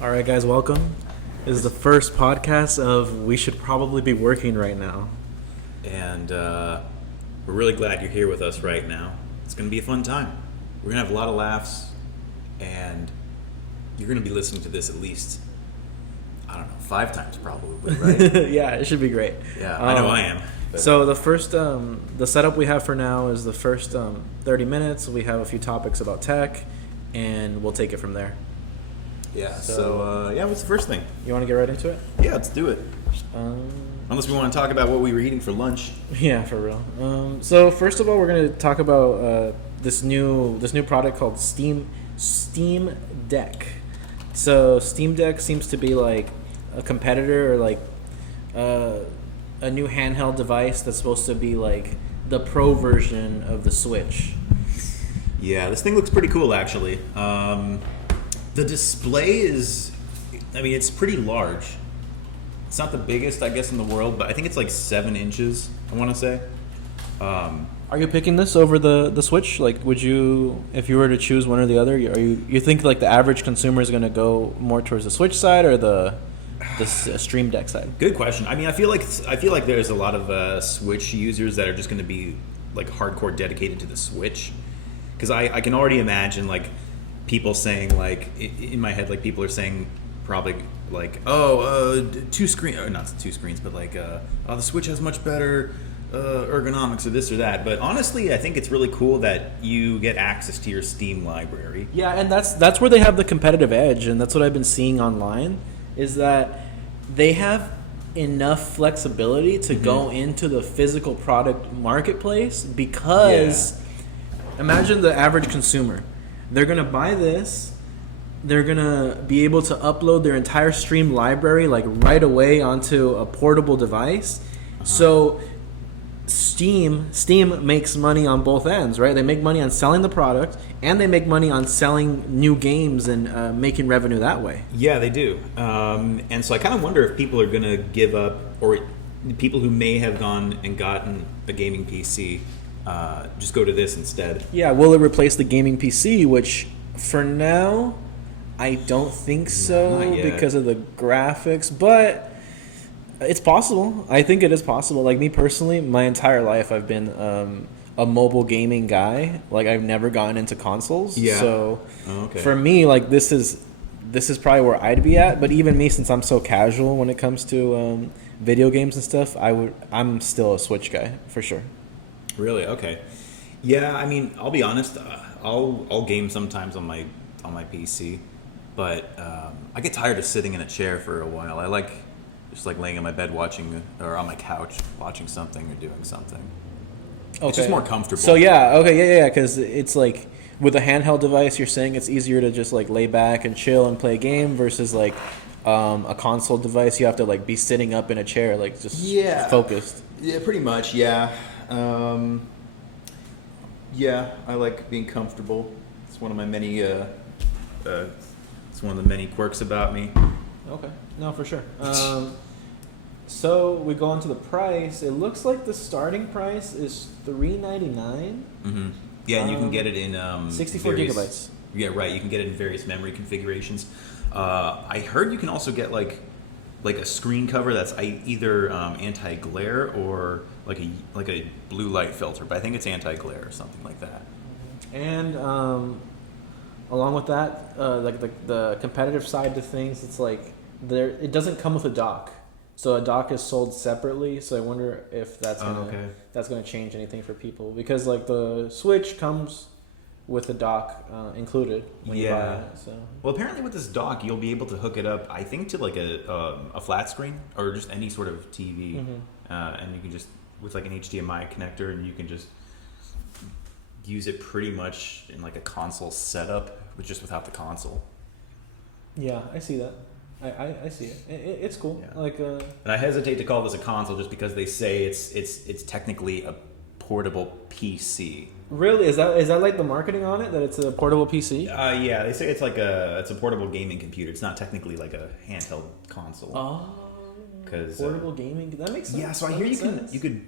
All right, guys, welcome. This is the first podcast of We Should Probably Be Working Right Now. And we're really glad you're here with us right now. It's going to be a fun time. We're going to have a lot of laughs, and you're going to be listening to this at least, 5 times probably, right? Yeah, it should be great. Yeah, I know I am. But. So the first, the setup we have for now is the first 30 minutes. We have a few topics about tech, and we'll take it from there. Yeah, so what's the first thing? You want to get right into it? Yeah, let's do it. Unless we want to talk about what we were eating for lunch. Yeah, for real. So first of all, we're going to talk about this new product called Steam Deck. So Steam Deck seems to be like a competitor or like a new handheld device that's supposed to be like the pro version of the Switch. Yeah, this thing looks pretty cool actually. The display is, it's pretty large. It's not the biggest, I guess, in the world, but I think it's like 7 inches, I want to say. Are you picking this over the Switch? Like, would you, if you were to choose one or the other, you think like the average consumer is going to go more towards the Switch side or the Stream Deck side? Good question. I feel like there's a lot of Switch users that are just going to be like hardcore dedicated to the Switch, because I can already imagine like people saying, like, in my head, like people are saying probably like, not 2 screens, but like the Switch has much better ergonomics or this or that. But honestly, I think it's really cool that you get access to your Steam library. Yeah, and that's where they have the competitive edge, and that's what I've been seeing online, is that they have enough flexibility to go into the physical product marketplace, because imagine the average consumer. They're going to buy this. They're going to be able to upload their entire Stream library like right away onto a portable device. So Steam makes money on both ends, right? They make money on selling the product, and they make money on selling new games and making revenue that way. Yeah, they do. And so I kind of wonder if people are going to give up, or people who may have gone and gotten a gaming PC just go to this instead. Yeah, will it replace the gaming PC, which for now I don't think so, because of the graphics, but it's possible. I think it is possible. Like me personally, my entire life I've been a mobile gaming guy. Like I've never gotten into consoles. Yeah. So for me, like this is probably where I'd be at. But even me, since I'm so casual when it comes to video games and stuff, I'm still a Switch guy for sure. Really? Okay. Yeah, I'll be honest. I'll game sometimes on my PC, but I get tired of sitting in a chair for a while. I like just like laying on my bed watching, or on my couch watching something or doing something. Okay. It's just more comfortable. So yeah, because it's like with a handheld device, you're saying it's easier to just like lay back and chill and play a game versus like a console device. You have to like be sitting up in a chair, like just focused. Yeah, pretty much. Yeah. I like being comfortable. It's one of my many. It's one of the many quirks about me. Okay. No, for sure. So we go on to the price. It looks like the starting price is $399. Mm-hmm. Yeah, and you can get it in 64 gigabytes. Yeah, right. You can get it in various memory configurations. I heard you can also get like a screen cover that's either anti-glare or like a blue light filter, but I think it's anti-glare or something like that. And along with that, like the competitive side to things, it's like it doesn't come with a dock, so a dock is sold separately. So I wonder if that's gonna change anything for people, because like the Switch comes with a dock included when you buy it. So. Well, apparently with this dock, you'll be able to hook it up, I think, to like a flat screen or just any sort of TV, and you can just, with like an HDMI connector, and you can just use it pretty much in like a console setup, just without the console. Yeah, I see that. I see it. It's cool. Yeah. Like, and I hesitate to call this a console just because they say it's technically a portable PC. Really? Is that like the marketing on it, that it's a portable PC? Yeah, they say it's a portable gaming computer. It's not technically like a handheld console. Oh, portable gaming. That makes sense. Yeah, so I hear you could.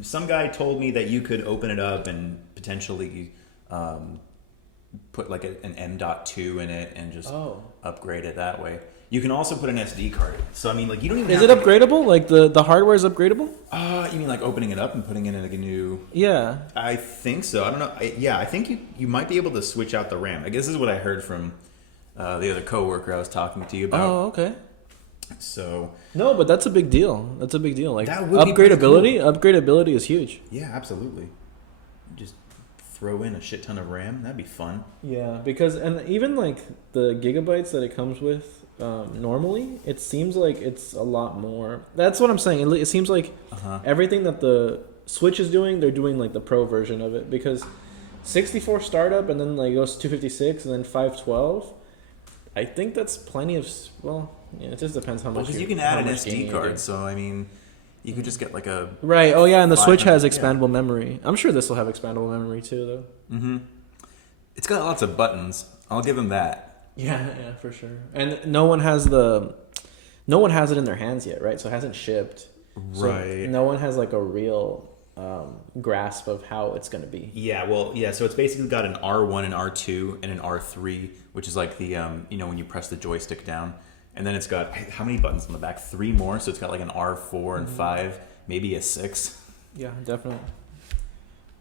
Some guy told me that you could open it up and potentially put like an M.2 in it and just Oh. upgrade it that way. You can also put an SD card. So I mean, like you don't even. Is have it to upgradable? Like the hardware is upgradable? You mean like opening it up and putting in like a new? Yeah. I think so. I don't know. I think you might be able to switch out the RAM. I guess this is what I heard from the other coworker I was talking to you about. Oh, okay. So No, but that's a big deal. That's a big deal. Like That would be pretty upgradability is huge. yeah, absolutely. Just throw in a shit ton of RAM. That'd be fun. Yeah, because and even like the gigabytes that it comes with normally, it seems like it's a lot more. That's what I'm saying. It seems like everything that the Switch is doing, they're doing like the pro version of it because 64 startup and then like goes to 256 and then 512. I think that's plenty of yeah, it just depends how much. Because you can add an SD card, so I mean, you could just get like a right. Oh yeah, and the Switch has 500, expandable memory. I'm sure this will have expandable memory too, though. Mm-hmm. It's got lots of buttons. I'll give them that. Yeah, for sure. And no one has it in their hands yet, right? So it hasn't shipped. Right. So no one has like a real grasp of how it's going to be. Yeah, well, yeah, so it's basically got an R1 and R2 and an R3, which is like the, when you press the joystick down. And then it's got, how many buttons on the back? 3 more, so it's got like an R4 and 5, maybe a 6. Yeah, definitely.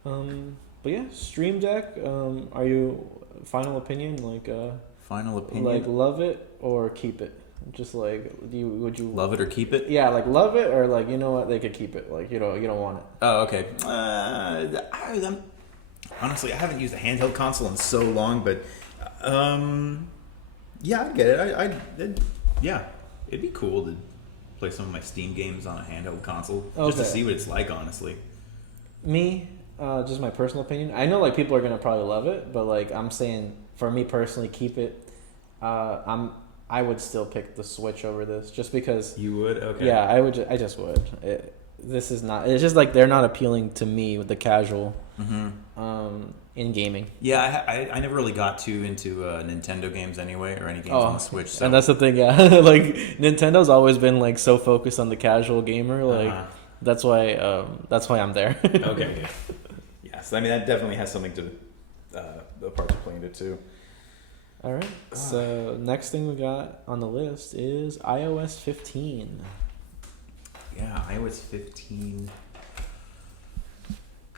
But yeah, Stream Deck, are you, final opinion, Final opinion? like love it or keep it? Just like, would you love it or keep it? Yeah, like love it or like, you know what, they could keep it. Like, you don't want it. Oh, okay. Honestly, I haven't used a handheld console in so long, but yeah, I get it. Yeah, it'd be cool to play some of my Steam games on a handheld console just to see what it's like. Honestly, me, just my personal opinion. I know like people are gonna probably love it, but like I'm saying, for me personally, keep it. I would still pick the Switch over this, just because. You would? Okay. Yeah, I would. I just would. This is not. It's just like they're not appealing to me with the casual. In gaming. Yeah, I never really got too into Nintendo games anyway, or any games on the Switch. So. And that's the thing, yeah. Like Nintendo's always been like so focused on the casual gamer, like that's why I'm there. Okay. Yes, I mean that definitely has something to the parts of playing it too. All right. So next thing we got on the list is iOS 15. Yeah, iOS 15.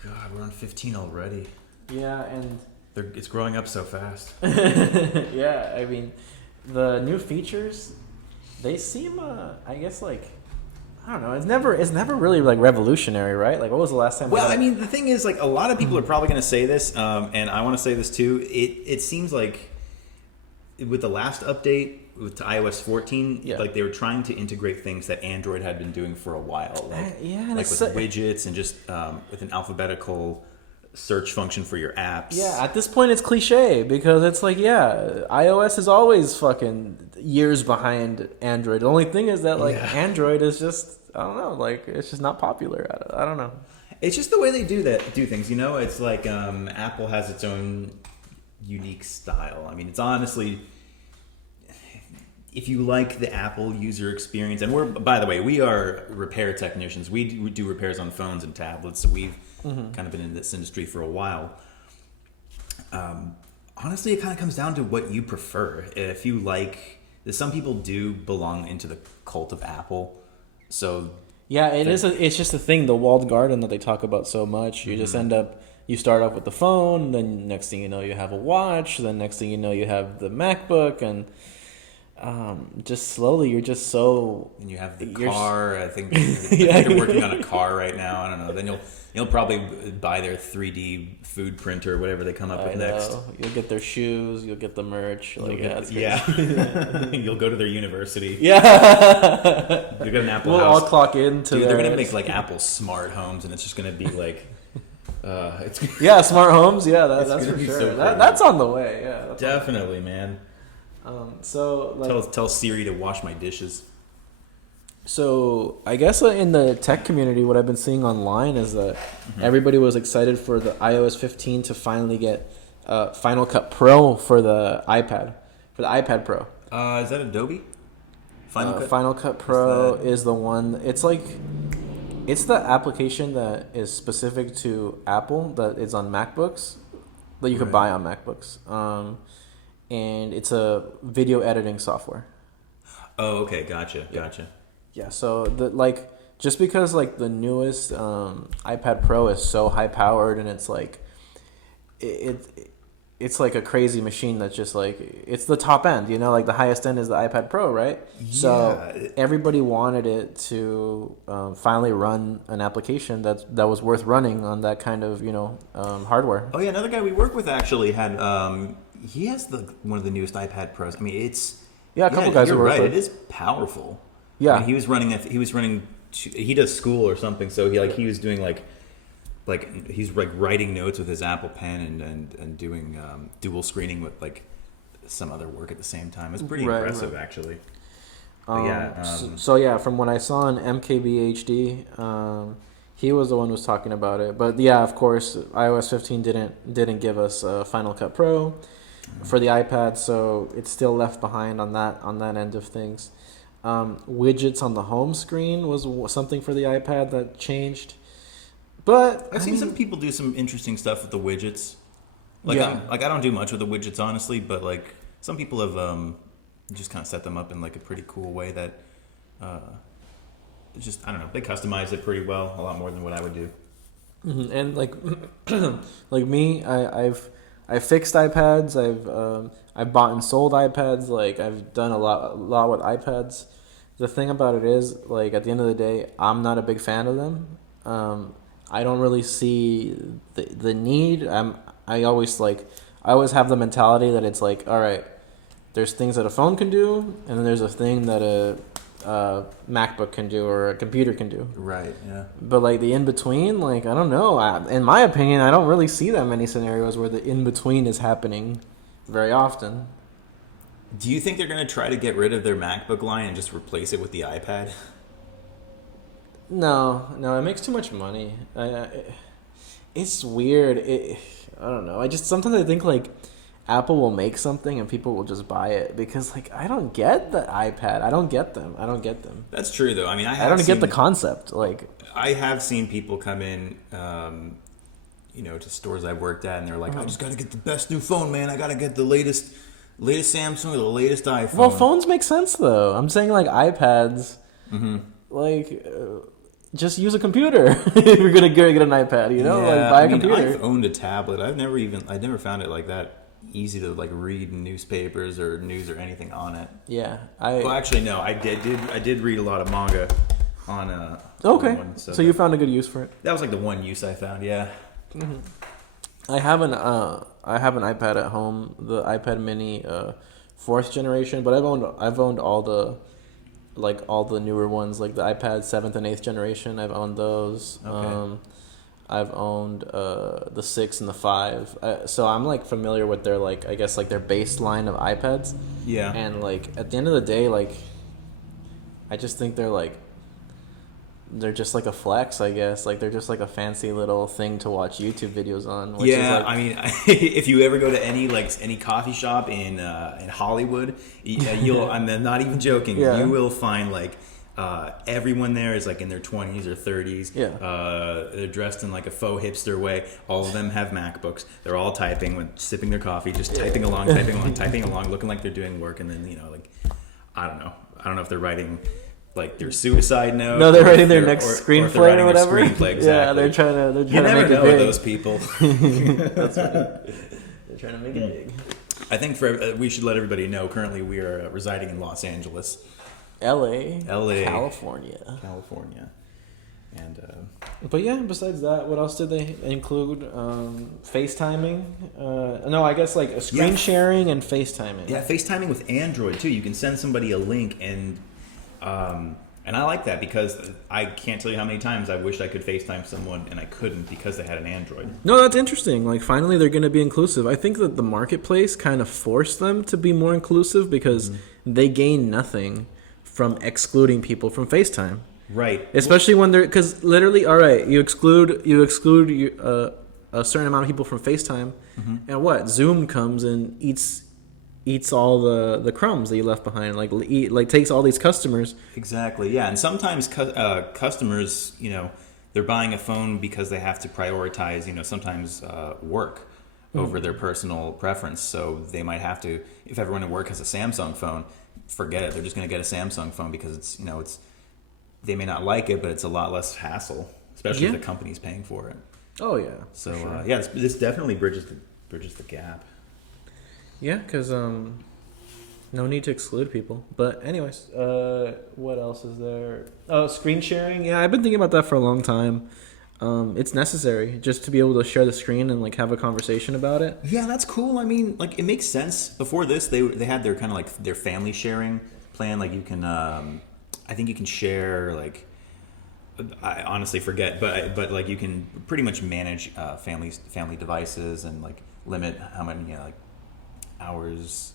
God, we're on 15 already. Yeah, and it's growing up so fast. yeah, I mean, the new features, they seem, I guess, like, I don't know. It's never really like revolutionary, right? Like, what was the last time? Well, I mean, the thing is, like, a lot of people are probably going to say this, and I want to say this too. It seems like with the last update to iOS 14, like they were trying to integrate things that Android had been doing for a while, like with widgets and just with an alphabetical search function for your apps. Yeah, at this point it's cliche because it's like, iOS is always fucking years behind Android. The only thing is that like Android is just, I don't know, like it's just not popular. I don't know. It's just the way they do things, you know? It's like Apple has its own unique style. I mean, it's honestly, if you like the Apple user experience, and by the way, we are repair technicians. We do repairs on phones and tablets, so we've kind of been in this industry for a while. Honestly, it kind of comes down to what you prefer. If you like, some people do belong into the cult of Apple, so yeah, it's just a thing, the walled garden that they talk about so much. You just end up, you start off with the phone, then next thing you know you have a watch, then next thing you know you have the MacBook, and just slowly you're just so. And you have the car. I think you're working on a car right now. I don't know. Then you'll probably buy their 3D food printer, whatever they come up with next. You'll get their shoes. You'll get the merch. Like, You'll go to their university. Yeah. You'll get an Apple we'll house. all clock into. Dude, they're gonna make like Apple smart homes, and it's just gonna be like. Smart homes. Yeah, that's for sure. So that's on the way. Yeah, definitely, man. So like, tell Siri to wash my dishes. So I guess in the tech community, what I've been seeing online is that everybody was excited for the iOS 15 to finally get Final Cut Pro for the iPad Pro. Is that Adobe? Final Cut Pro is the one. It's like, it's the application that is specific to Apple that is on MacBooks, that you could buy on MacBooks, and it's a video editing software. Oh, okay, gotcha. Yeah, so just because like the newest iPad Pro is so high powered and it's like it's like a crazy machine that's just like it's the top end, like the highest end is the iPad Pro, right? Yeah. So everybody wanted it to finally run an application that was worth running on that kind of hardware. Oh yeah, another guy we work with actually had he has one of the newest iPad Pros. I mean, it's a couple guys you're who work right. with. It is powerful. Yeah, I mean, he was running. He does school or something, so he was doing like he's like writing notes with his Apple Pen and doing dual screening with like some other work at the same time. It's pretty impressive, actually. So yeah, from what I saw on MKBHD, he was the one who was talking about it. But yeah, of course, iOS 15 didn't give us Final Cut Pro for the iPad, so it's still left behind on that end of things. Widgets on the home screen was something for the iPad that changed. But I've seen some people do some interesting stuff with the widgets. I don't do much with the widgets, honestly, but like some people have just kind of set them up in like a pretty cool way that I don't know, they customize it pretty well, a lot more than what I would do. Mm-hmm. And like like me, I've fixed iPads. I've bought and sold iPads. Like I've done a lot with iPads. The thing about it is, like at the end of the day, I'm not a big fan of them. I don't really see the need. I always have the mentality that it's like, all right, there's things that a phone can do, and then there's a thing that a MacBook can do or a computer can do. Right. Yeah. But like the in between, like I don't know. In my opinion, I don't really see that many scenarios where the in between is happening very often. Do you think they're going to try to get rid of their MacBook line and just replace it with the iPad? No, it makes too much money. It's weird. I don't know. Sometimes I think like Apple will make something and people will just buy it because like I don't get the iPad. I don't get them. That's true though. I mean, I don't get the concept. Like I have seen people come in, to stores I've worked at, and they're like, I just got to get the best new phone, man. I got to get the latest Samsung or the latest iPhone. Well, phones make sense though. I'm saying like iPads, just use a computer if you're gonna get an iPad. Like buy a computer. I've owned a tablet. I never found it like that easy to like read newspapers or news or anything on it. Yeah, actually no, I did read a lot of manga on okay. One, so you found a good use for it. That was like the one use I found. Yeah. Mm-hmm. I have an iPad at home, the iPad Mini, 4th generation, but I've owned all the newer ones, like the iPad 7th and 8th generation. I've owned those. Okay. I've owned the 6 and the 5. So I'm like familiar with their like I guess like their baseline of iPads. Yeah. And like at the end of the day, like I just think they're just like a flex, I guess. Like they're just like a fancy little thing to watch YouTube videos on. Which is like, I mean, if you ever go to any coffee shop in Hollywood, you'll I'm not even joking. Yeah. You will find like everyone there is like in their 20s or 30s. Yeah. They're dressed in like a faux hipster way. All of them have MacBooks. They're all typing when sipping their coffee, just typing along, looking like they're doing work, and then like I don't know if they're writing like their suicide note. No, they're writing their next screenplay or whatever. Screenplay, exactly. Yeah, they're trying to you never make know it big. with those people. That's what they're trying to make it big. I think we should let everybody know. Currently, we are residing in Los Angeles, L.A., California, and. But yeah, besides that, what else did they include? FaceTiming. No, I guess like screen sharing and FaceTiming. Yeah, FaceTiming with Android too. You can send somebody a link and I like that because I can't tell you how many times I wished I could FaceTime someone and I couldn't because they had an Android. No, that's interesting. Like finally they're going to be inclusive. I think that the marketplace kind of forced them to be more inclusive because they gain nothing from excluding people from FaceTime. Right. Especially when they're, because literally, all right, you exclude a certain amount of people from FaceTime, and what? Zoom comes and eats all the crumbs that you left behind, like takes all these customers. Exactly. Yeah, and sometimes customers, they're buying a phone because they have to prioritize, sometimes work over their personal preference. So they might have to, if everyone at work has a Samsung phone, forget it. They're just going to get a Samsung phone because it's, they may not like it, but it's a lot less hassle, especially if the company's paying for it. Oh yeah. So this definitely bridges the gap. Yeah, because no need to exclude people. But anyways, what else is there? Oh, screen sharing. Yeah, I've been thinking about that for a long time. It's necessary just to be able to share the screen and like have a conversation about it. Yeah, that's cool. I mean, like it makes sense. Before this, they had their kind of like their family sharing plan. Like you can, I think you can share like. I honestly forget, but like you can pretty much manage family devices and like limit how many like hours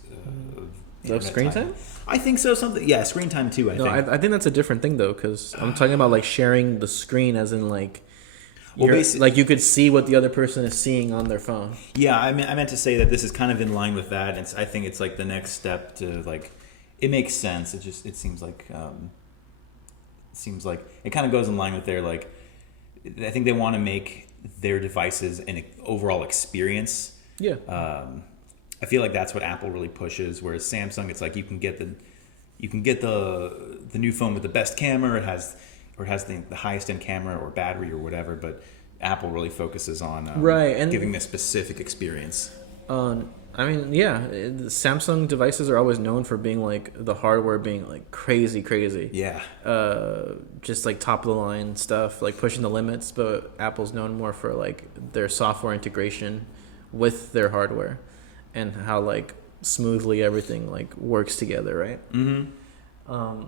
of screen time. I think so. Screen time too. I think that's a different thing though, because I'm talking about like sharing the screen, as in like, like you could see what the other person is seeing on their phone. Yeah, I meant to say that this is kind of in line with that. I think it's like the next step to like, it makes sense. It seems like. Seems like it kind of goes in line with their like, I think they want to make their devices an overall experience. Yeah. I feel like that's what Apple really pushes, whereas Samsung, it's like you can get the new phone with the best camera. It has the highest end camera or battery or whatever, but Apple really focuses on and giving a specific experience. I mean, yeah, Samsung devices are always known for being like the hardware being like crazy. Yeah. Just like top of the line stuff, like pushing the limits. But Apple's known more for like their software integration with their hardware, and how like smoothly everything like works together, right? Mm-hmm.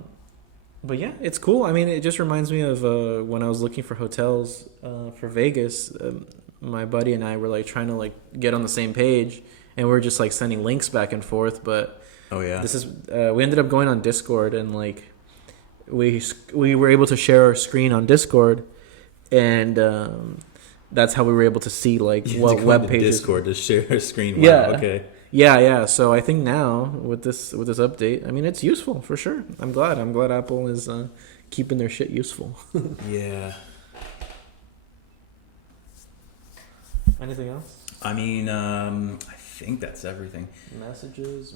But yeah, it's cool. I mean, it just reminds me of when I was looking for hotels for Vegas. My buddy and I were like trying to like get on the same page. And we're just like sending links back and forth, but this is we ended up going on Discord, and like we were able to share our screen on Discord, and that's how we were able to see like what web pages. Discord to share our screen. Wow, yeah. Okay. Yeah. So I think now with this update, I mean, it's useful for sure. I'm glad Apple is keeping their shit useful. Yeah. Anything else? I mean, I think that's everything. Messages,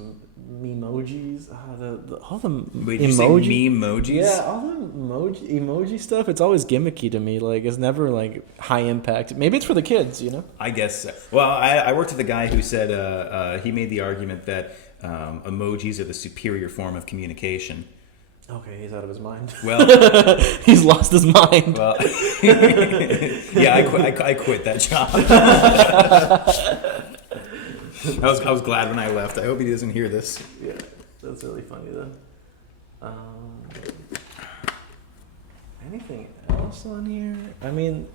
memojis, all the Wait, did emoji. You say memojis? Yeah, all the emoji stuff. It's always gimmicky to me. Like it's never like high impact. Maybe it's for the kids, I guess so. Well, I worked with a guy who said he made the argument that emojis are the superior form of communication. Okay, he's out of his mind. Well, he's lost his mind. Well, yeah, I quit that job. I was glad when I left. I hope he doesn't hear this. Yeah, that's really funny then. Anything else on here? I mean,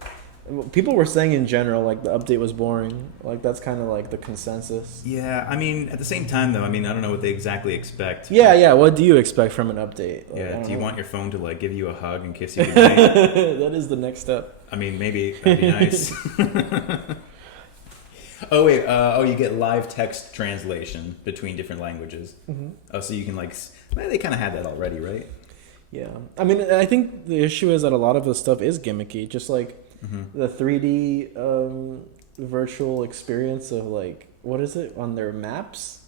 people were saying in general like the update was boring. Like that's kind of like the consensus. Yeah, I mean, at the same time though, I mean, I don't know what they exactly expect. Yeah. What do you expect from an update? Like, do you want your phone to like give you a hug and kiss you goodnight? That is the next step. I mean, maybe that'd be nice. Oh wait, you get live text translation between different languages. Mm-hmm. Oh, so you can like, they kind of had that already, right? Yeah, I mean, I think the issue is that a lot of the stuff is gimmicky, just like the 3D virtual experience of like, what is it on their maps?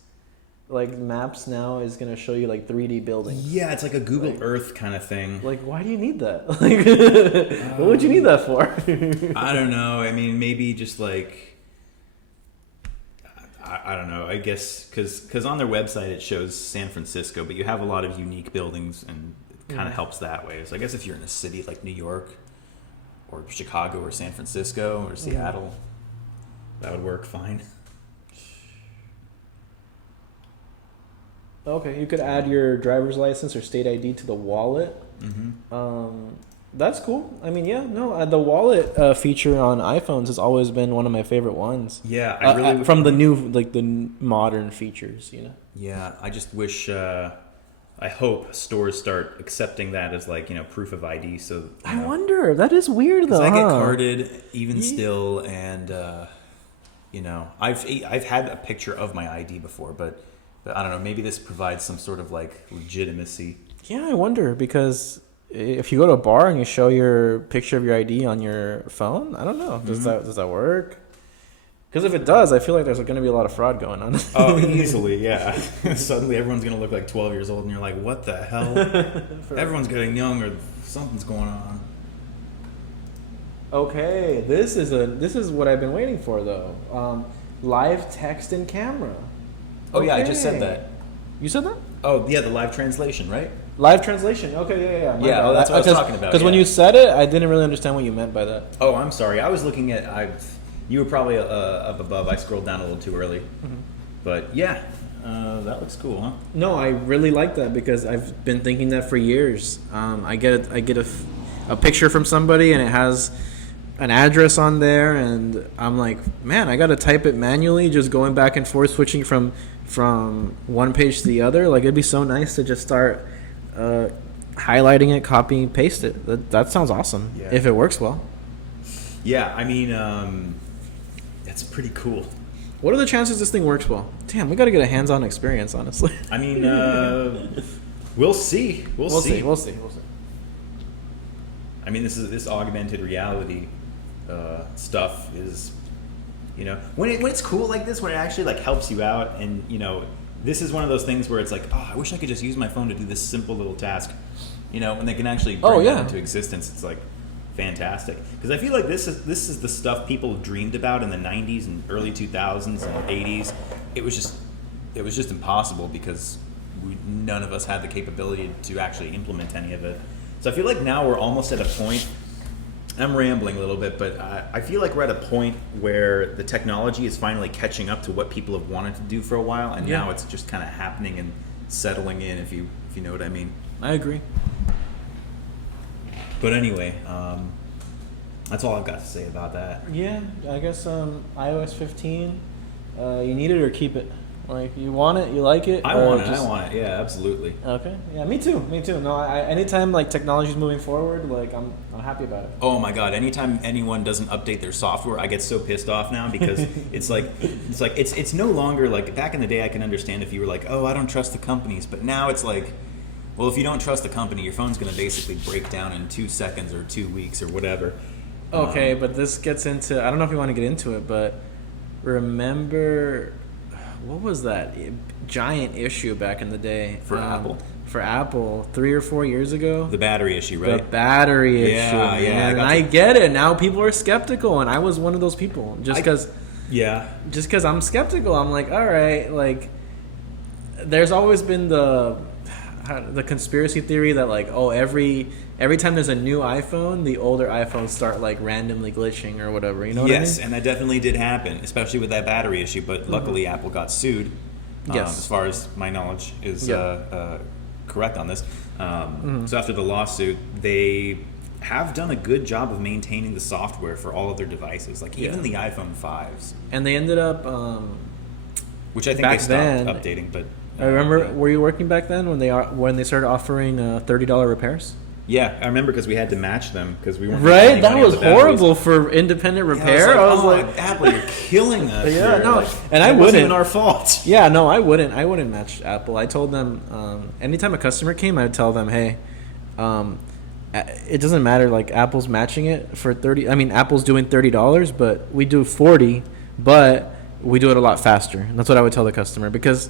Like Maps now is gonna show you like 3D buildings. Yeah, it's like a Google Earth kind of thing. Like, why do you need that? Like, what would you need that for? I don't know. I mean, maybe just like. I don't know. I guess because on their website it shows San Francisco, but you have a lot of unique buildings, and it kind of helps that way. So I guess if you're in a city like New York or Chicago or San Francisco or Seattle, that would work fine. Okay, you could add your driver's license or state ID to the wallet. That's cool. I mean, the wallet feature on iPhones has always been one of my favorite ones. Yeah, I really from the new, like the modern features, Yeah, I just wish. I hope stores start accepting that as like proof of ID. So I wonder. That is weird though. I get carded even still, and I've had a picture of my ID before, but I don't know. Maybe this provides some sort of like legitimacy. Yeah, I wonder because. If you go to a bar and you show your picture of your ID on your phone, I don't know. Does that work? Because if it does, I feel like there's going to be a lot of fraud going on. Oh, easily, yeah. Suddenly everyone's going to look like 12 years old and you're like, what the hell? Everyone's getting young or something's going on. Okay, this is what I've been waiting for though. Live text and camera. Oh yeah, I just said that. You said that? Oh yeah, the live translation, right? Live translation. Okay, yeah. Yeah, well, that's what I was talking about. Because when you said it, I didn't really understand what you meant by that. Oh, I'm sorry. I was looking at you were probably up above. I scrolled down a little too early. Mm-hmm. But yeah, that looks cool, huh? No, I really like that because I've been thinking that for years. I get a picture from somebody and it has an address on there, and I'm like, man, I gotta type it manually, just going back and forth, switching from one page to the other. Like, it'd be so nice to just start highlighting it, copy, paste it. That sounds awesome. Yeah. If it works well. Yeah, I mean, that's pretty cool. What are the chances this thing works well? Damn, we gotta get a hands-on experience, honestly. I mean, we'll see. We'll see. I mean, this augmented reality stuff is, when it's cool like this, when it actually like helps you out, and this is one of those things where it's like, oh, I wish I could just use my phone to do this simple little task, when they can actually bring that into existence. It's like fantastic, because I feel like this is the stuff people dreamed about in the 90s and early 2000s and 80s. It was just impossible because none of us had the capability to actually implement any of it. So I feel like now we're almost at a point, I'm rambling a little bit, but I feel like we're at a point where the technology is finally catching up to what people have wanted to do for a while, and now it's just kind of happening and settling in, if you know what I mean. I agree. But anyway, that's all I've got to say about that. Yeah, I guess iOS 15, you need it or keep it. Like, you want it, you like it? I want it, yeah, absolutely. Okay, yeah, me too. No, anytime like technology's moving forward, like I'm happy about it. Oh my god, anytime anyone doesn't update their software, I get so pissed off now, because it's no longer like, back in the day I can understand if you were like, oh, I don't trust the companies, but now it's like, well, if you don't trust the company, your phone's going to basically break down in 2 seconds or 2 weeks or whatever. Okay, but this gets into, I don't know if you want to get into it, but remember, what was that giant issue back in the day? For Apple? For Apple, 3 or 4 years ago? The battery issue, right? The battery issue. Yeah. And I get it. Now people are skeptical, and I was one of those people. Just because I'm skeptical, I'm like, all right, like, there's always been the conspiracy theory that, like, oh, every time there's a new iPhone, the older iPhones start like randomly glitching or whatever. You know what I mean? Yes, and that definitely did happen, especially with that battery issue. But luckily, Apple got sued. As far as my knowledge is correct on this. So after the lawsuit, they have done a good job of maintaining the software for all of their devices, like even the iPhone 5s. And they ended up, which I think they stopped updating. But I remember, were you working back then when they started offering $30 repairs? Yeah, I remember, because we had to match them because we weren't. Right, that was horrible for independent repair. I was like, Apple, you're killing us. Yeah, no, like, and I wouldn't. It wasn't even our fault. Yeah, no, I wouldn't match Apple. I told them, anytime a customer came, I would tell them, hey, it doesn't matter. Like, Apple's matching it for $30. I mean, Apple's doing $30, but we do $40, but we do it a lot faster. And that's what I would tell the customer, because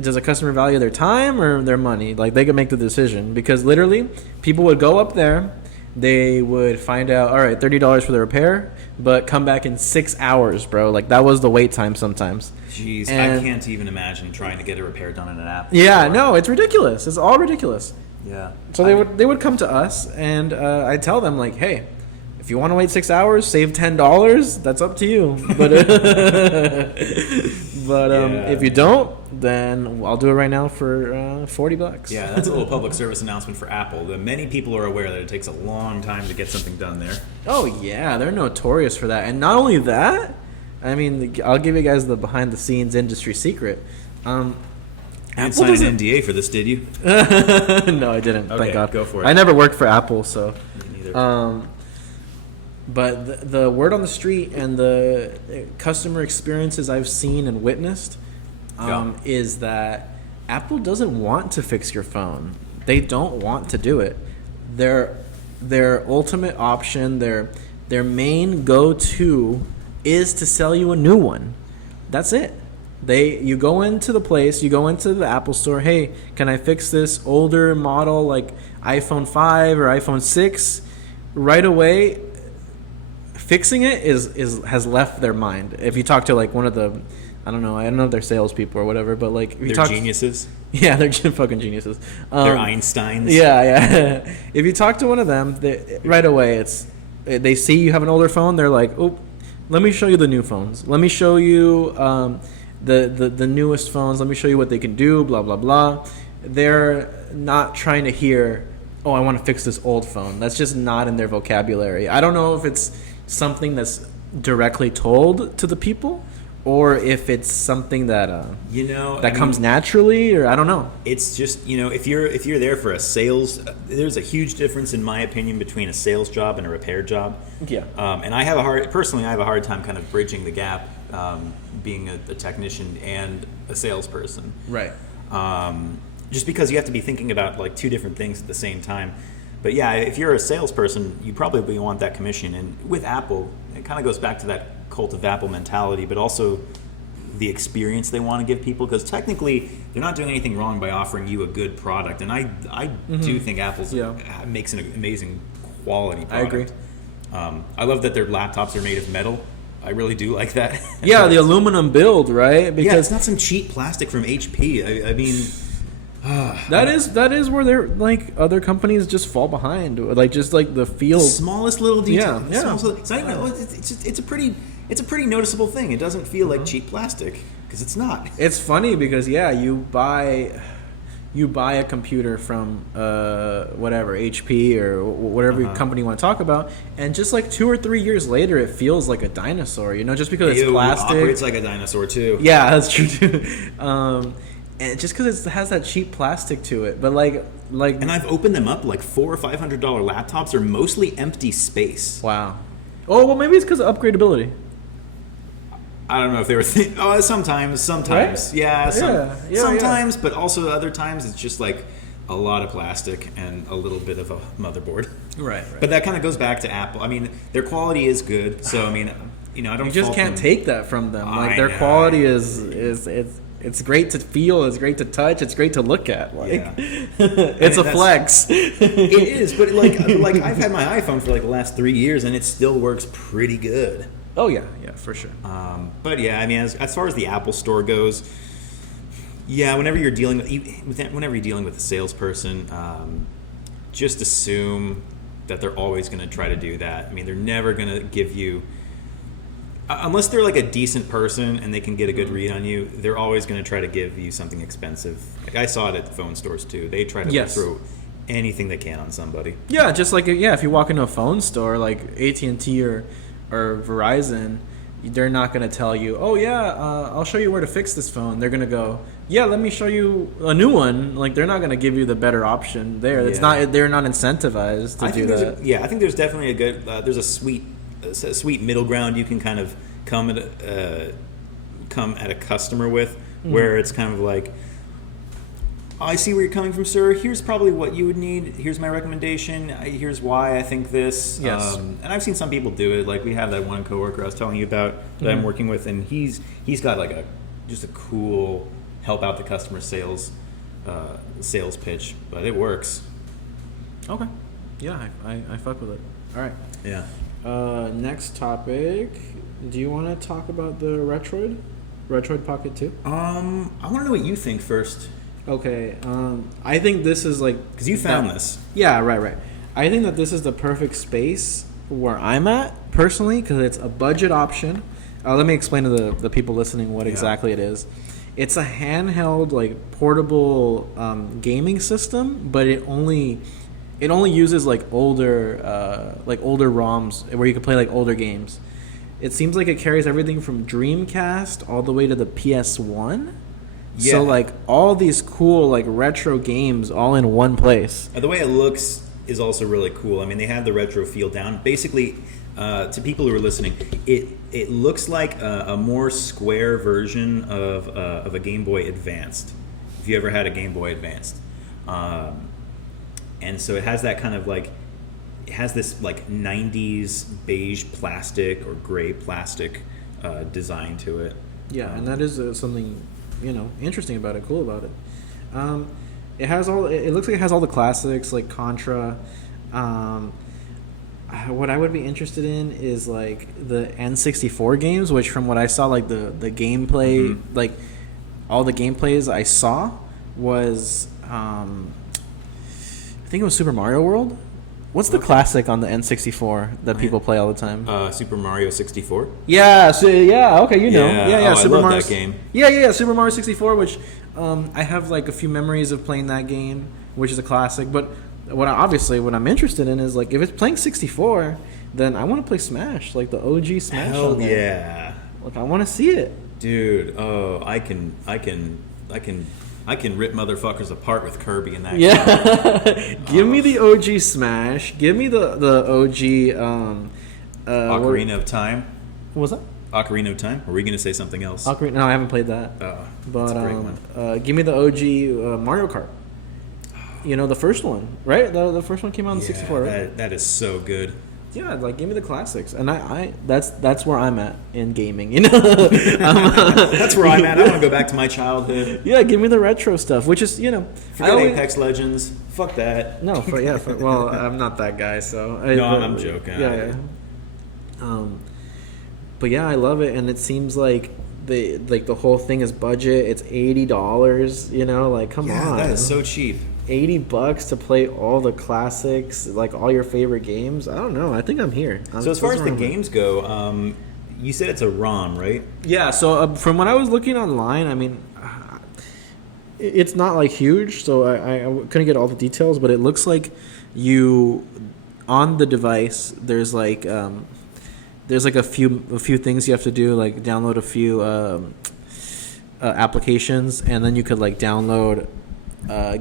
does a customer value their time or their money? Like, they could make the decision, because literally people would go up there, they would find out, all right, $30 for the repair, but come back in 6 hours, bro. Like, that was the wait time sometimes. Jeez, I can't even imagine trying to get a repair done in an app. Yeah, no, it's ridiculous. It's all ridiculous. Yeah. So they would come to us, and I'd tell them, like, hey, if you want to wait 6 hours, save $10. That's up to you. But if you don't, then I'll do it right now for $40. Yeah, that's a little public service announcement for Apple. Many people are aware that it takes a long time to get something done there. Oh yeah, they're notorious for that. And not only that, I mean, I'll give you guys the behind-the-scenes industry secret. You didn't sign an NDA for this, did you? No, I didn't. Okay, thank God. Go for it. I never worked for Apple, so. Me neither. But the word on the street and the customer experiences I've seen and witnessed is that Apple doesn't want to fix your phone. They don't want to do it. Their ultimate option, their main go-to is to sell you a new one. That's it. You go into the place, you go into the Apple store, hey, can I fix this older model like iPhone 5 or iPhone 6? Right away, fixing it has left their mind. If you talk to like one of the, I don't know if they're salespeople or whatever, but like if you They're geniuses. Yeah, they're fucking geniuses. They're Einsteins. Yeah. If you talk to one of them, right away they see you have an older phone, they're like, oh, let me show you the new phones. Let me show you the newest phones. Let me show you what they can do, blah, blah, blah. They're not trying to hear, oh, I want to fix this old phone. That's just not in their vocabulary. I don't know if it's something that's directly told to the people or if it's something that comes naturally, or I don't know. It's just, if you're there for a sales, there's a huge difference in my opinion between a sales job and a repair job. Yeah. And I have a hard time kind of bridging the gap, being a technician and a salesperson. Right. Just because you have to be thinking about like two different things at the same time. But yeah, if you're a salesperson, you probably want that commission. And with Apple, it kind of goes back to that cult of Apple mentality, but also the experience they want to give people, because technically they're not doing anything wrong by offering you a good product. And I do think Apple's makes an amazing quality product. I agree. I love that their laptops are made of metal. I really do like that. Yeah, the aluminum build, right? Because it's not some cheap plastic from HP. I mean, that is where they're like other companies just fall behind, like just like the feel, smallest little detail. Yeah. It's a pretty noticeable thing. It doesn't feel like cheap plastic because it's not. It's funny because you buy a computer from whatever HP or whatever company you want to talk about, and just like 2 or 3 years later, it feels like a dinosaur. Just because it's plastic. It operates like a dinosaur too. Yeah, that's true too. And just because it has that cheap plastic to it, but like. And I've opened them up, like $400 or $500 laptops are mostly empty space. Wow. Oh well, maybe it's because of upgradability. I don't know if they were sometimes. Right? Yeah, sometimes, yeah. But also other times it's just like a lot of plastic and a little bit of a motherboard. Right. But that kind of goes back to Apple. I mean, their quality is good, so I mean, I don't. You just can't take that from them. Like their quality is it's great to feel, it's great to touch, it's great to look at. Like it's a flex. It is, but like I've had my iPhone for like the last 3 years and it still works pretty good. Oh yeah, for sure. But yeah, I mean, as far as the Apple Store goes, whenever you're dealing with a salesperson, just assume that they're always going to try to do that. I mean, they're never going to give you, unless they're like a decent person and they can get a good read on you, they're always going to try to give you something expensive. Like I saw it at the phone stores too. They try to throw anything they can on somebody. Yeah, just like if you walk into a phone store like AT&T or Verizon, they're not going to tell you, I'll show you where to fix this phone. They're going to go, let me show you a new one. Like they're not going to give you the better option there. It's not. They're not incentivized to do that. I think there's definitely a good. There's a sweet middle ground you can kind of come at a customer with, where it's kind of like, I see where you're coming from, sir. Here's probably what you would need. Here's my recommendation. Here's why I think this. Yes. And I've seen some people do it. Like we have that one coworker I was telling you about that I'm working with, and he's got like just a cool help out the customer sales pitch, but it works. Okay. Yeah, I fuck with it. All right. Yeah. Next topic. Do you want to talk about the Retroid Pocket 2? I want to know what you think first. Okay. I think this is like, because you found this. Yeah. Right. I think that this is the perfect space where I'm at personally, because it's a budget option. Let me explain to the people listening what exactly it is. It's a handheld, like portable gaming system, but it only uses like older ROMs where you can play like older games. It seems like it carries everything from Dreamcast all the way to the PS1. Yeah. So like all these cool like retro games all in one place. The way it looks is also really cool. I mean, they have the retro feel down. Basically, to people who are listening, it looks like a more square version of a Game Boy Advanced. If you ever had a Game Boy Advanced. And so it has that kind of like, it has this like 90s beige plastic or gray plastic design to it. Yeah, and that is something, interesting about it, cool about it. It has all. It looks like it has all the classics like Contra. What I would be interested in is like the N64 games, which from what I saw, like the gameplay, like all the gameplays I saw was, I think it was Super Mario World. What's the classic on the N64 that people play all the time? Super Mario 64. Yeah, okay, Yeah, Super I love Mario, that game. Yeah, Super Mario 64, which I have like a few memories of playing that game, which is a classic. But what I'm interested in is like if it's playing 64, then I want to play Smash, like the OG Smash. Hell yeah! Like I want to see it, dude. Oh, I can rip motherfuckers apart with Kirby in that game. Yeah. Give me the OG Smash. Give me the OG Ocarina of Time. What was that? Ocarina of Time? Or were we going to say something else? No, I haven't played that. But But that's a great one. give me the OG Mario Kart. The first one, right? The first one came out on the 64, right? That is so good. Yeah, like give me the classics, and I that's where I'm at in gaming. That's where I'm at. I want to go back to my childhood. Yeah, give me the retro stuff, which is Forget Apex Legends. Fuck that. No, well, I'm not that guy, so I'm joking. Yeah. But yeah, I love it, and it seems like the whole thing is budget. It's $80. Like come on, Yeah, that is so cheap. $80 to play all the classics, like all your favorite games. I don't know. I think I'm here. So as far as the games go, you said it's a ROM, right? Yeah. So from what I was looking online, I mean, it's not like huge, so I couldn't get all the details, but it looks like you on the device. There's like a few things you have to do, like download a few applications, and then you could like download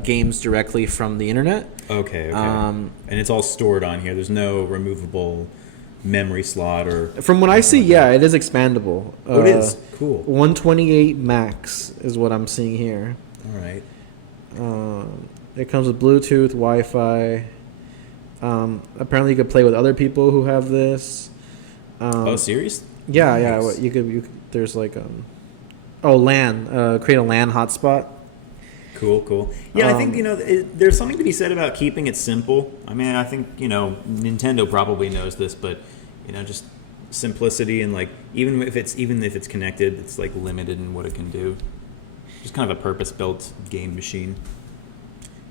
games directly from the internet. Okay. And it's all stored on here. There's no removable memory slot or. From what I see, yeah, it is expandable. It is cool. 128 max is what I'm seeing here. All right. It comes with Bluetooth, Wi-Fi. Apparently, you could play with other people who have this. Serious? Yeah, Nice. yeah. You could. There's like LAN. Create a LAN hotspot. Cool. Yeah, I think there's something to be said about keeping it simple. I mean, I think Nintendo probably knows this, but just simplicity and like even if it's connected, it's like limited in what it can do. Just kind of a purpose-built game machine.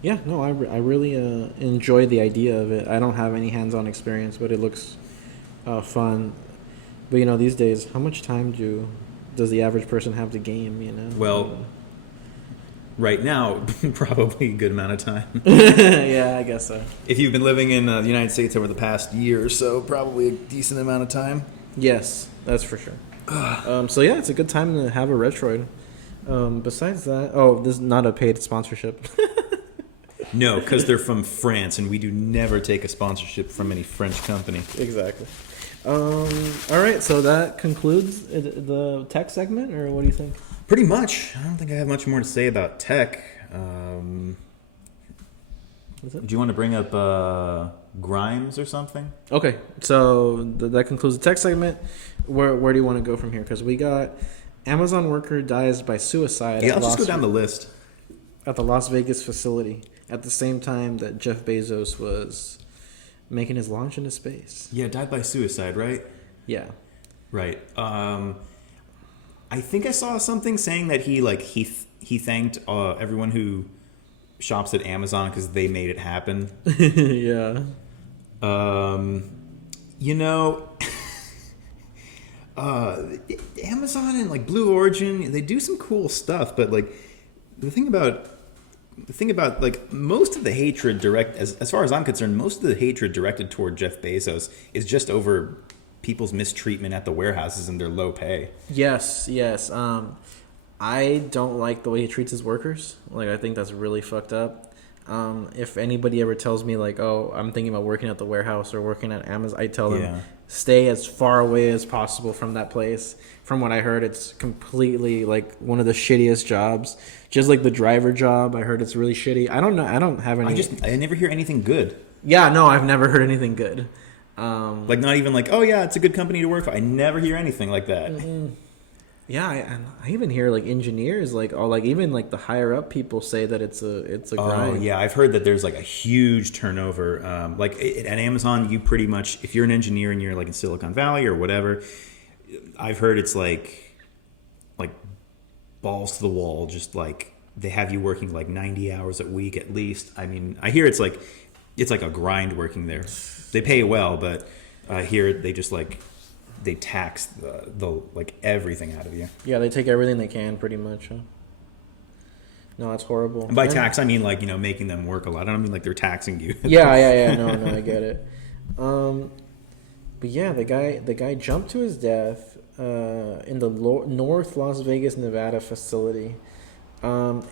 Yeah, no, I really enjoy the idea of it. I don't have any hands-on experience, but it looks fun. But these days, how much time does the average person have to game? Well, right now, probably a good amount of time. Yeah, I guess so. If you've been living in the United States over the past year or so, probably a decent amount of time. Yes, that's for sure. So yeah, it's a good time to have a Retroid. Besides that, this is not a paid sponsorship. No, because they're from France, and we do never take a sponsorship from any French company. Exactly. All right, so that concludes the tech segment, or what do you think? Pretty much. I don't think I have much more to say about tech. Do you want to bring up Grimes or something? Okay, so that concludes the tech segment. Where do you want to go from here? Because we got Amazon worker dies by suicide. Yeah, I'll just go down the list. At the Las Vegas facility, at the same time that Jeff Bezos was making his launch into space. Yeah, died by suicide, right? Yeah. Right. I think I saw something saying that he thanked everyone who shops at Amazon because they made it happen. Yeah. Amazon and like Blue Origin, they do some cool stuff, but like the thing about like most of the hatred as far as I'm concerned, most of the hatred directed toward Jeff Bezos is just over people's mistreatment at the warehouses and their low pay. Yes. I don't like the way he treats his workers. Like, I think that's really fucked up. If anybody ever tells me like, oh, I'm thinking about working at the warehouse or working at Amazon, I tell them stay as far away as possible from that place. From what I heard, it's completely like one of the shittiest jobs. Just like the driver job, I heard it's really shitty. I don't know. I don't have any. I never hear anything good. Yeah, no, I've never heard anything good. Like not even like, oh yeah, it's a good company to work for. I never hear anything like that. Yeah, I even hear like engineers, like or like even like the higher up people say that it's a grind. Oh yeah, I've heard that there's like a huge turnover. Like at Amazon, you pretty much, if you're an engineer and you're like in Silicon Valley or whatever, I've heard it's like balls to the wall. Just like they have you working like 90 hours a week at least. I mean, I hear it's like a grind working there. They pay well, but I hear they just like they tax the like everything out of you. Yeah, they take everything they can, pretty much. Huh? No, that's horrible. And by tax, I mean like making them work a lot. I don't mean like they're taxing you. Yeah. No, I get it. But yeah, the guy jumped to his death in the North Las Vegas, Nevada facility. And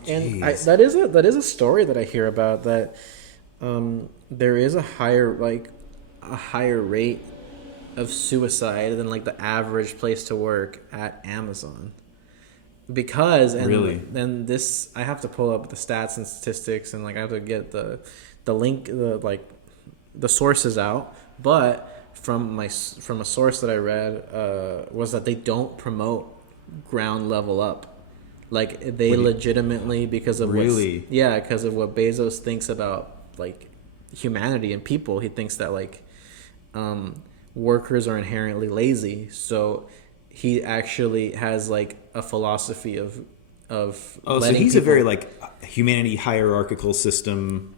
that is a story that I hear about, that there is a higher rate of suicide than like the average place to work at Amazon. Because then this, I have to pull up the stats and statistics, and like I have to get the link, the sources out. But from a source that I read was that they don't promote ground level up. Like they legitimately, because of because of what Bezos thinks about like humanity and people, he thinks that like workers are inherently lazy. So he actually has like a philosophy of so he's a very like humanity hierarchical system.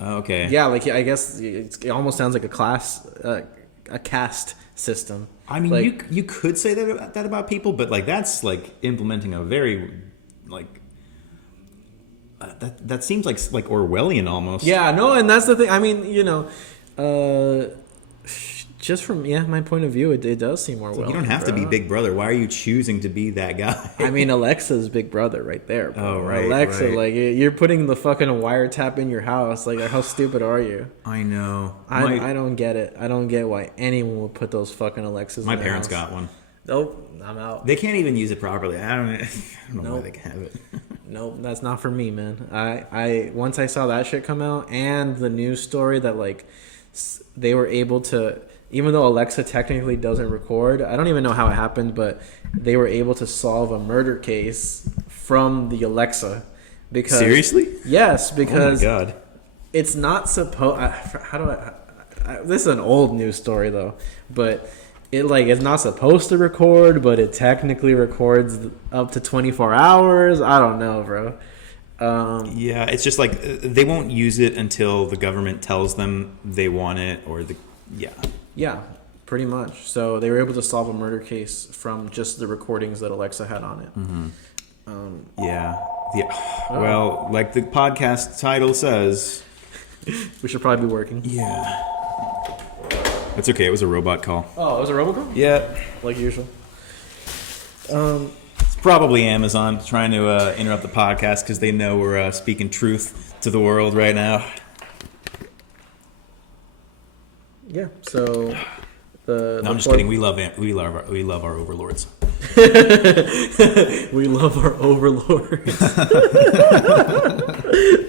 Okay. Yeah, like I guess it almost sounds like a caste system. I mean, like, you could say that about people, but like that's like implementing a very like that seems like Orwellian almost. Yeah, no, and that's the thing. I mean, just from my point of view, it does seem more. So you don't have to be Big Brother. Why are you choosing to be that guy? I mean, Alexa's Big Brother right there, bro. Oh, right. Alexa, right. like you're putting the fucking wiretap in your house. Like, how stupid are you? I know. I don't get it. I don't get why anyone would put those fucking Alexas. My in their parents house. got one. Nope, I'm out. They can't even use it properly. I don't know why they can have it. Nope, that's not for me, man. I once I saw that shit come out, and the news story that like they were able to. Even though Alexa technically doesn't record, I don't even know how it happened, but they were able to solve a murder case from the Alexa. Because seriously? Yes, because oh my God. It's not supposed. This is an old news story though, but it's not supposed to record, but it technically records up to 24 hours. I don't know, bro. Yeah, it's just like they won't use it until the government tells them they want it, or Yeah, pretty much. So they were able to solve a murder case from just the recordings that Alexa had on it. Mm-hmm. Yeah. Well, like the podcast title says, we should probably be working. Yeah. That's okay. It was a robot call. Oh, it was a robocall? Yeah. Like usual. It's probably Amazon trying to interrupt the podcast because they know we're speaking truth to the world right now. Yeah, so I'm just kidding. We love our overlords. We love our overlords.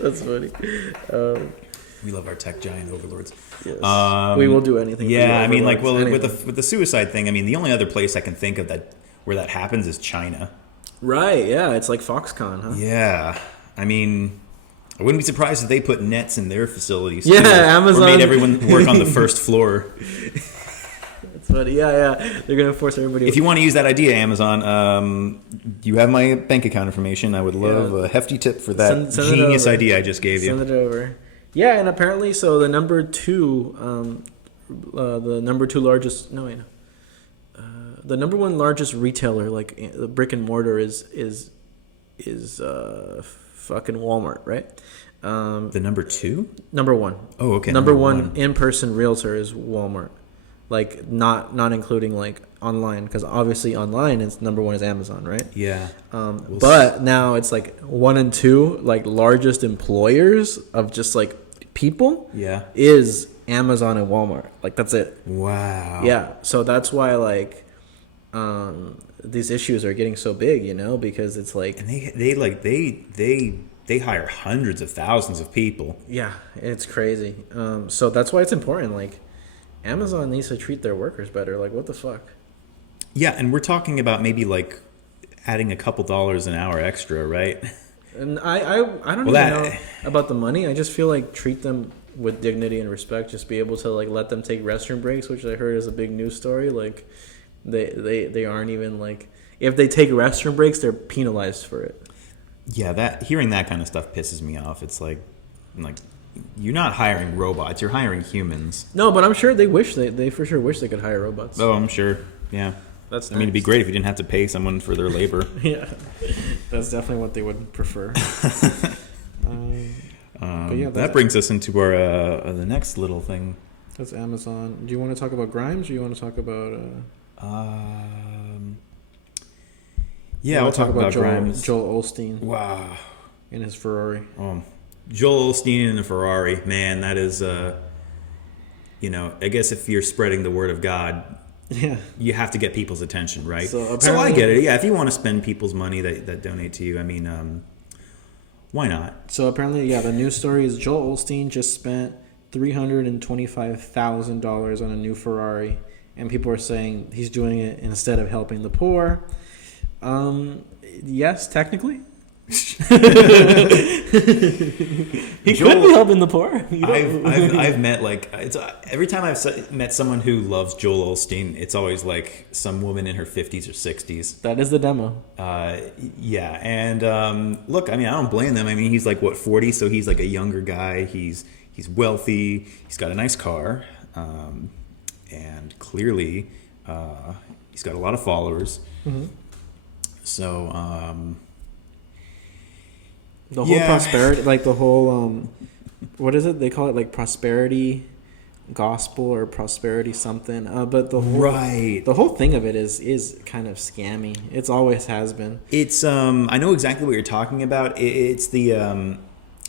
That's funny. We love our tech giant overlords. Yes. We will do anything. Yeah, I mean, like, well, with the suicide thing, I mean, the only other place I can think of where that happens is China. Right. Yeah, it's like Foxconn, huh? Yeah, I mean. I wouldn't be surprised if they put nets in their facilities. Yeah, too, Amazon. Or made everyone work on the first floor. That's funny. Yeah. They're going to force everybody. If you want to use that idea, Amazon, you have my bank account information. I would love a hefty tip for that send genius idea I just gave you. Send it over. Yeah, and apparently, so the number two largest. No, wait. The number one largest retailer, like the brick and mortar, is fucking Walmart, right? The number two? Number one. Oh, okay. Number one in-person realtor is Walmart. Like, not including, like, online. Because obviously online, it's number one is Amazon, right? Yeah. But now it's, like, 1 and 2, like, largest employers of just, like, people. Yeah. Is Amazon and Walmart. Like, that's it. Wow. Yeah. So that's why, like, these issues are getting so big, because it's like, and they hire hundreds of thousands of people. Yeah, it's crazy. So that's why it's important. Like, Amazon needs to treat their workers better. Like, what the fuck? Yeah, and we're talking about maybe like adding a couple dollars an hour extra, right? And I don't even know about the money. I just feel like treat them with dignity and respect. Just be able to like let them take restroom breaks, which I heard is a big news story. Like they aren't even like, if they take restroom breaks, they're penalized for it. Yeah, that hearing that kind of stuff pisses me off. It's like you're not hiring robots, you're hiring humans. No, but I'm sure they for sure wish they could hire robots. Oh, I'm sure. Yeah. That's I mean, it'd be great if you didn't have to pay someone for their labor. Yeah, that's definitely what they would prefer. But yeah, that brings us into our the next little thing. That's Amazon. Do you want to talk about Grimes, or you want to talk about? Yeah, we'll talk about Grimes. Joel Osteen. Wow. In his Ferrari. Joel Osteen in a Ferrari, man, that is, I guess if you're spreading the word of God, yeah, you have to get people's attention, right? So I get it. Yeah, if you want to spend people's money that donate to you, I mean, why not? So apparently, yeah, the news story is Joel Osteen just spent $325,000 on a new Ferrari, and people are saying he's doing it instead of helping the poor. Yes, technically. He could be helping the poor. I've met every time I've met someone who loves Joel Osteen, it's always like some woman in her 50s or 60s. That is the demo. Yeah, and look, I mean, I don't blame them. I mean, he's like 40, so he's like a younger guy. He's wealthy. He's got a nice car, and clearly, he's got a lot of followers. Mm-hmm. So. The whole prosperity, like the whole, what is it? They call it like prosperity gospel or prosperity something. But the whole thing of it is kind of scammy. It's always has been. It's I know exactly what you're talking about. It's the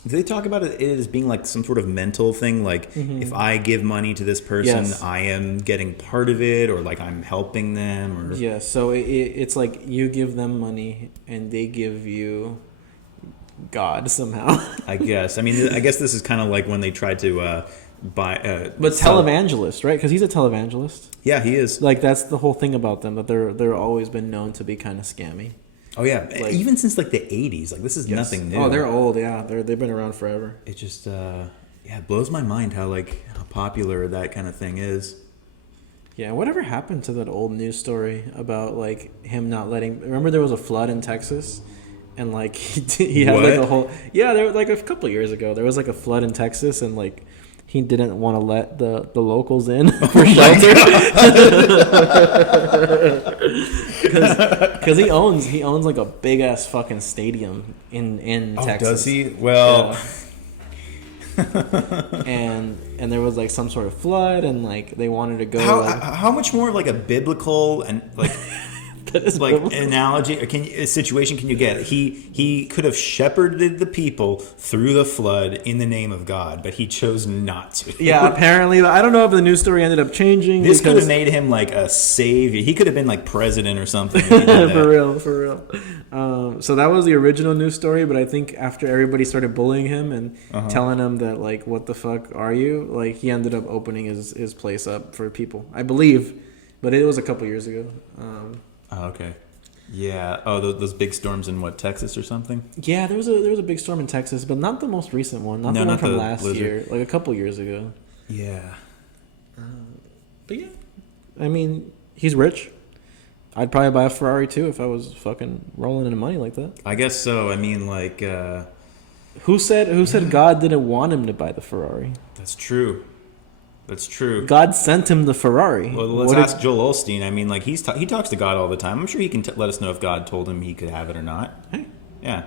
they talk about it as being like some sort of mental thing. Like if I give money to this person, yes, I am getting part of it, or like I'm helping them. Or yeah. So it's like you give them money and they give you God somehow. I guess. I mean, I guess this is kind of like when they tried to buy. But televangelist, right? Because he's a televangelist. Yeah, he is. Like that's the whole thing about them, that they're always been known to be kind of scammy. Oh yeah, like, even since like the 80s. Like this is nothing new. Oh, they're old. Yeah, they've been around forever. It just it blows my mind how popular that kind of thing is. Yeah, whatever happened to that old news story about like him not letting? Remember there was a flood in Texas. And like he had like a whole there like a couple of years ago there was like a flood in Texas, and like he didn't want to let the locals in for shelter because he owns like a big ass fucking stadium in Texas. Does he? Well, yeah. and there was like some sort of flood, and like they wanted to go. How much more like a biblical and like. Like analogy or a situation can you get? He could have shepherded the people through the flood in the name of God, but he chose not to. Yeah, apparently. I don't know if the news story ended up changing. This could have made him like a savior. He could have been like president or something. For real. So that was the original news story, but I think after everybody started bullying him and telling him that like, what the fuck are you? Like he ended up opening his place up for people, I believe, but it was a couple years ago. Oh, okay. Yeah. Oh, those big storms in Texas or something? Yeah, there was a big storm in Texas, but not the most recent one. Not the one from last year, like a couple years ago. Yeah. But yeah, I mean, he's rich. I'd probably buy a Ferrari too if I was fucking rolling in money like that. I guess so. I mean, like, who said God didn't want him to buy the Ferrari? That's true. That's true. God sent him the Ferrari. Well, let's ask Joel Osteen. I mean, like he talks to God all the time. I'm sure he can let us know if God told him he could have it or not. Hey, yeah.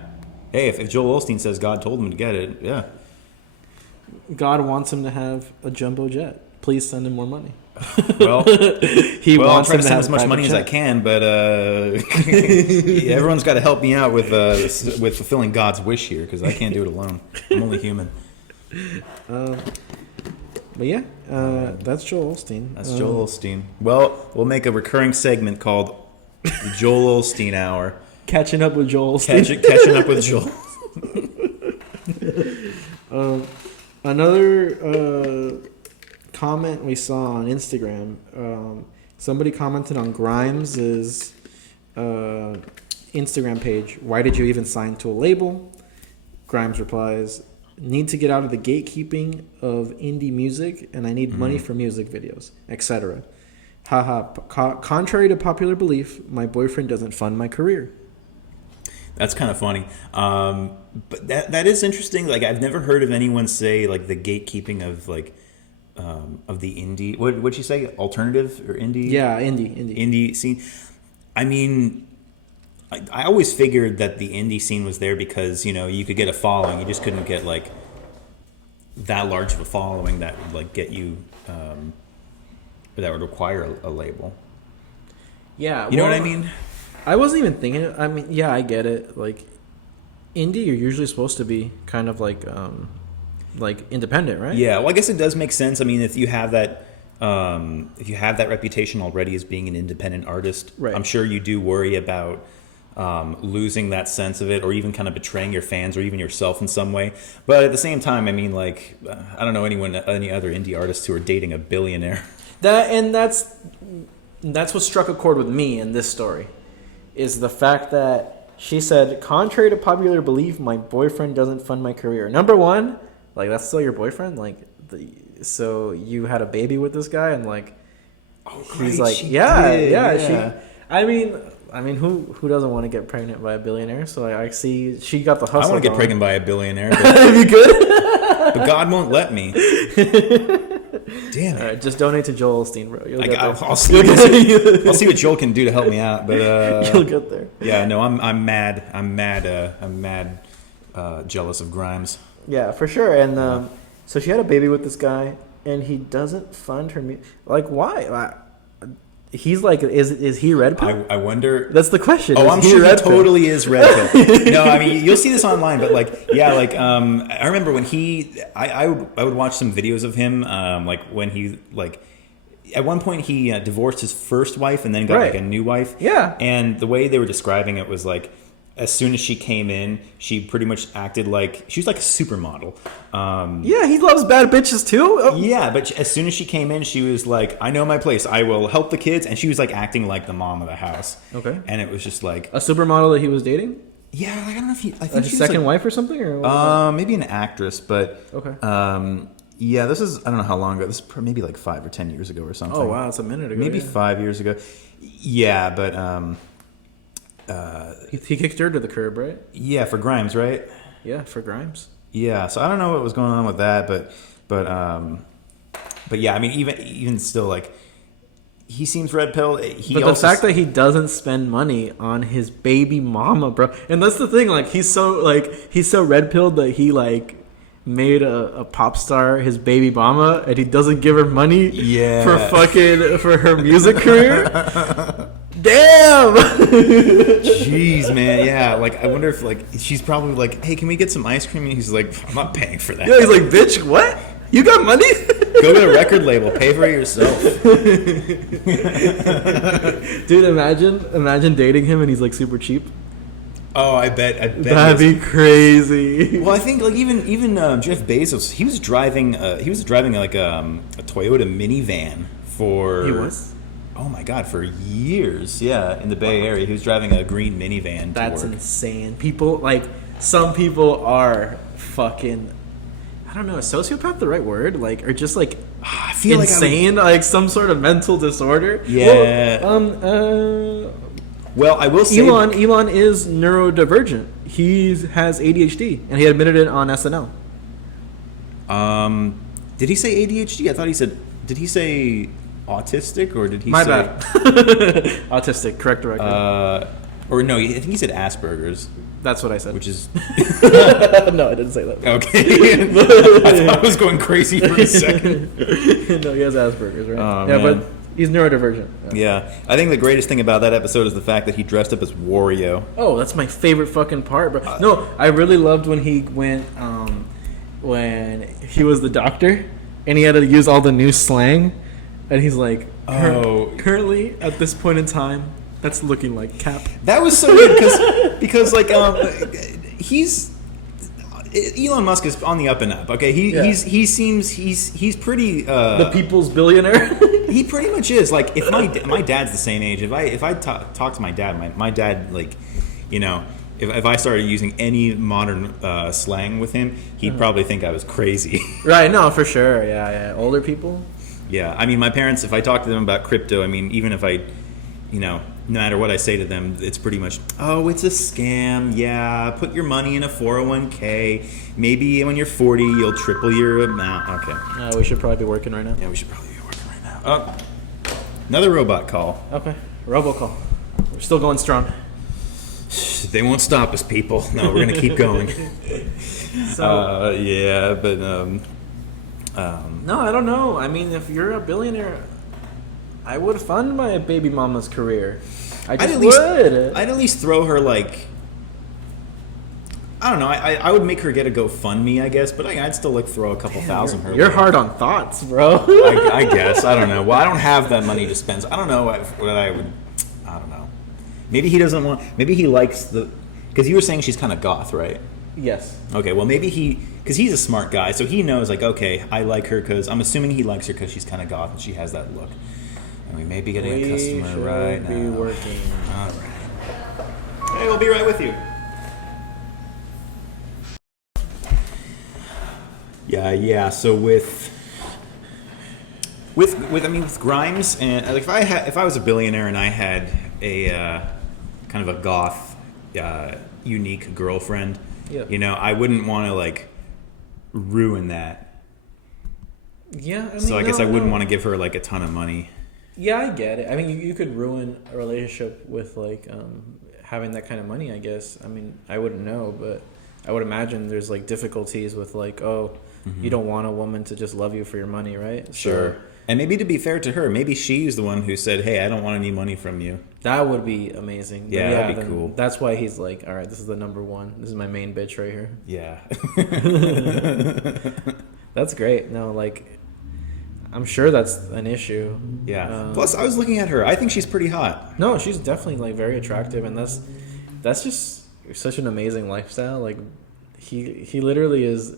Hey, if Joel Osteen says God told him to get it, yeah. God wants him to have a jumbo jet. Please send him more money. Well, I'll try to send as much money as I can, but everyone's got to help me out with fulfilling God's wish here because I can't do it alone. I'm only human. But yeah, that's Joel Osteen. That's Joel Osteen. Well, we'll make a recurring segment called the Joel Osteen Hour. Catching up with Joel Osteen. Catching up with Joel. Another comment we saw on Instagram. Somebody commented on Grimes's Instagram page. Why did you even sign to a label? Grimes replies, need to get out of the gatekeeping of indie music, and I need money for music videos, etc. Haha. Contrary to popular belief, my boyfriend doesn't fund my career. That's kind of funny. But that is interesting. Like, I've never heard of anyone say like the gatekeeping of like of the indie. What'd you say? Alternative or indie? Yeah, indie scene. I mean, I always figured that the indie scene was there because, you know, you could get a following. You just couldn't get like that large of a following that would like get you that would require a label. Yeah, you know what I mean? I wasn't even thinking. I mean, yeah, I get it. Like, indie, you're usually supposed to be kind of like independent, right? Yeah. Well, I guess it does make sense. I mean, if you have that reputation already as being an independent artist, right. I'm sure you do worry about losing that sense of it, or even kind of betraying your fans, or even yourself in some way. But at the same time, I mean, like, I don't know any other indie artists who are dating a billionaire. That's what struck a chord with me in this story. Is the fact that she said, contrary to popular belief, my boyfriend doesn't fund my career. Number one, like, that's still your boyfriend? Like, so you had a baby with this guy, and like, he's like, yeah. I mean, who doesn't want to get pregnant by a billionaire? So I see she got the hustle. I want to get pregnant by a billionaire. But, if you could, but God won't let me. Damn it! All right, just donate to Joel Osteen, bro. I'll see what Joel can do to help me out. But you'll get there. Yeah, no, I'm mad. I'm mad. Jealous of Grimes. Yeah, for sure. And so she had a baby with this guy, and he doesn't fund her. Like, why? He's like, is he red pill? I wonder. That's the question. Oh, I'm sure he totally is red pill. No, I mean, you'll see this online, but like, yeah, like, I remember when I would watch some videos of him, like when he like, at one point he divorced his first wife and then got like a new wife. Yeah. And the way they were describing it was like, as soon as she came in, she pretty much acted like she was like a supermodel. Yeah, he loves bad bitches too. Oh. Yeah, but as soon as she came in, she was like, "I know my place. I will help the kids," and she was like acting like the mom of the house. Okay. And it was just like a supermodel that he was dating. Yeah, like, I don't know if I think his second wife or something, or maybe an actress, but okay. Yeah, this is I don't know how long ago. This is maybe like 5 or 10 years ago or something. Oh wow, it's a minute ago. Maybe 5 years ago. Yeah, but he kicked her to the curb, right? Yeah, for Grimes, right? Yeah, for Grimes. Yeah, so I don't know what was going on with that, but yeah, I mean, even still, like, he seems red pill. But the fact that he doesn't spend money on his baby mama, bro, and that's the thing, like, he's so red pilled that he like made a pop star his baby mama, and he doesn't give her money for her music career. Damn. Jeez, man. Yeah, like, I wonder if like she's probably like, hey, can we get some ice cream? And he's like, I'm not paying for that. Yeah, he's like, bitch, what? You got money? Go to a record label, pay for it yourself. Dude, imagine dating him and he's like super cheap. Oh, I bet that'd be crazy. Well, I think like even Jeff Bezos, he was driving like a Toyota minivan for. He was. Oh my God, for years, yeah, in the Bay Area, he was driving a green minivan. That's to work. Insane. People like some people are fucking. I don't know, is sociopath the right word? Like, or just like I feel insane, like some sort of mental disorder. Yeah. Well, I will say Elon is neurodivergent. He has ADHD, and he admitted it on SNL. Did he say ADHD? I thought he said. Did he say autistic, or did he My say... bad. Autistic, correct directly. Or no, I think he said Asperger's. That's what I said. Which is... No, I didn't say that. Okay. I thought I was going crazy for a second. No, he has Asperger's, right? Oh, yeah, man. but he's neurodivergent. Yeah. I think the greatest thing about that episode is the fact that he dressed up as Wario. Oh, that's my favorite fucking part, bro. No, I really loved when he went, when he was the doctor, and he had to use all the new slang. And he's like, currently, at this point in time, that's looking like Cap. That was so weird because like, Elon Musk is on the up and up. Okay, he's pretty the people's billionaire. He pretty much is. Like, if my dad's the same age, if I talk to my dad, my dad, like, you know, if I started using any modern slang with him, he'd probably think I was crazy. Right? No, for sure. Yeah. Older people. Yeah, I mean, my parents, if I talk to them about crypto, I mean, even if I, you know, no matter what I say to them, it's pretty much, oh, it's a scam. Yeah, put your money in a 401k. Maybe when you're 40, you'll triple your amount. Okay. We should probably be working right now. Yeah, we should probably be working right now. Oh, another robot call. Okay. Robocall. We're still going strong. They won't stop us, people. No, we're gonna keep going. So yeah, but no, I don't know. I mean, if you're a billionaire, I would fund my baby mama's career. I'd at least throw her, like, I don't know. I would make her get a GoFundMe, I guess, but I'd still like throw a couple thousand her. You're hard on thoughts, bro. I guess. I don't know. Well, I don't have that money to spend. So I don't know what I would. I don't know. Maybe he doesn't want. Maybe he likes the. Because you were saying she's kind of goth, right? Yes. Okay. Well, maybe because he's a smart guy, so he knows, like, okay, I like her because I'm assuming he likes her because she's kind of goth and she has that look. And we may be getting a customer right now. We should be working. All right. Hey, we'll be right with you. Yeah. So with Grimes, and like, if I was a billionaire and I had a kind of a goth, unique girlfriend, you know, I wouldn't want to, like, ruin that. Yeah. I mean, so I guess I wouldn't want to give her, like, a ton of money. Yeah, I get it. I mean, you could ruin a relationship with, like, having that kind of money, I guess. I mean, I wouldn't know, but I would imagine there's, like, difficulties with, like, you don't want a woman to just love you for your money, right? Sure. So, and maybe, to be fair to her, maybe she's the one who said, hey, I don't want any money from you. That would be amazing. Yeah, that'd be cool. That's why he's like, all right, this is the number one. This is my main bitch right here. Yeah. That's great. No, like, I'm sure that's an issue. Yeah. Plus, I was looking at her. I think she's pretty hot. No, she's definitely, like, very attractive, and that's just such an amazing lifestyle. Like, he literally is,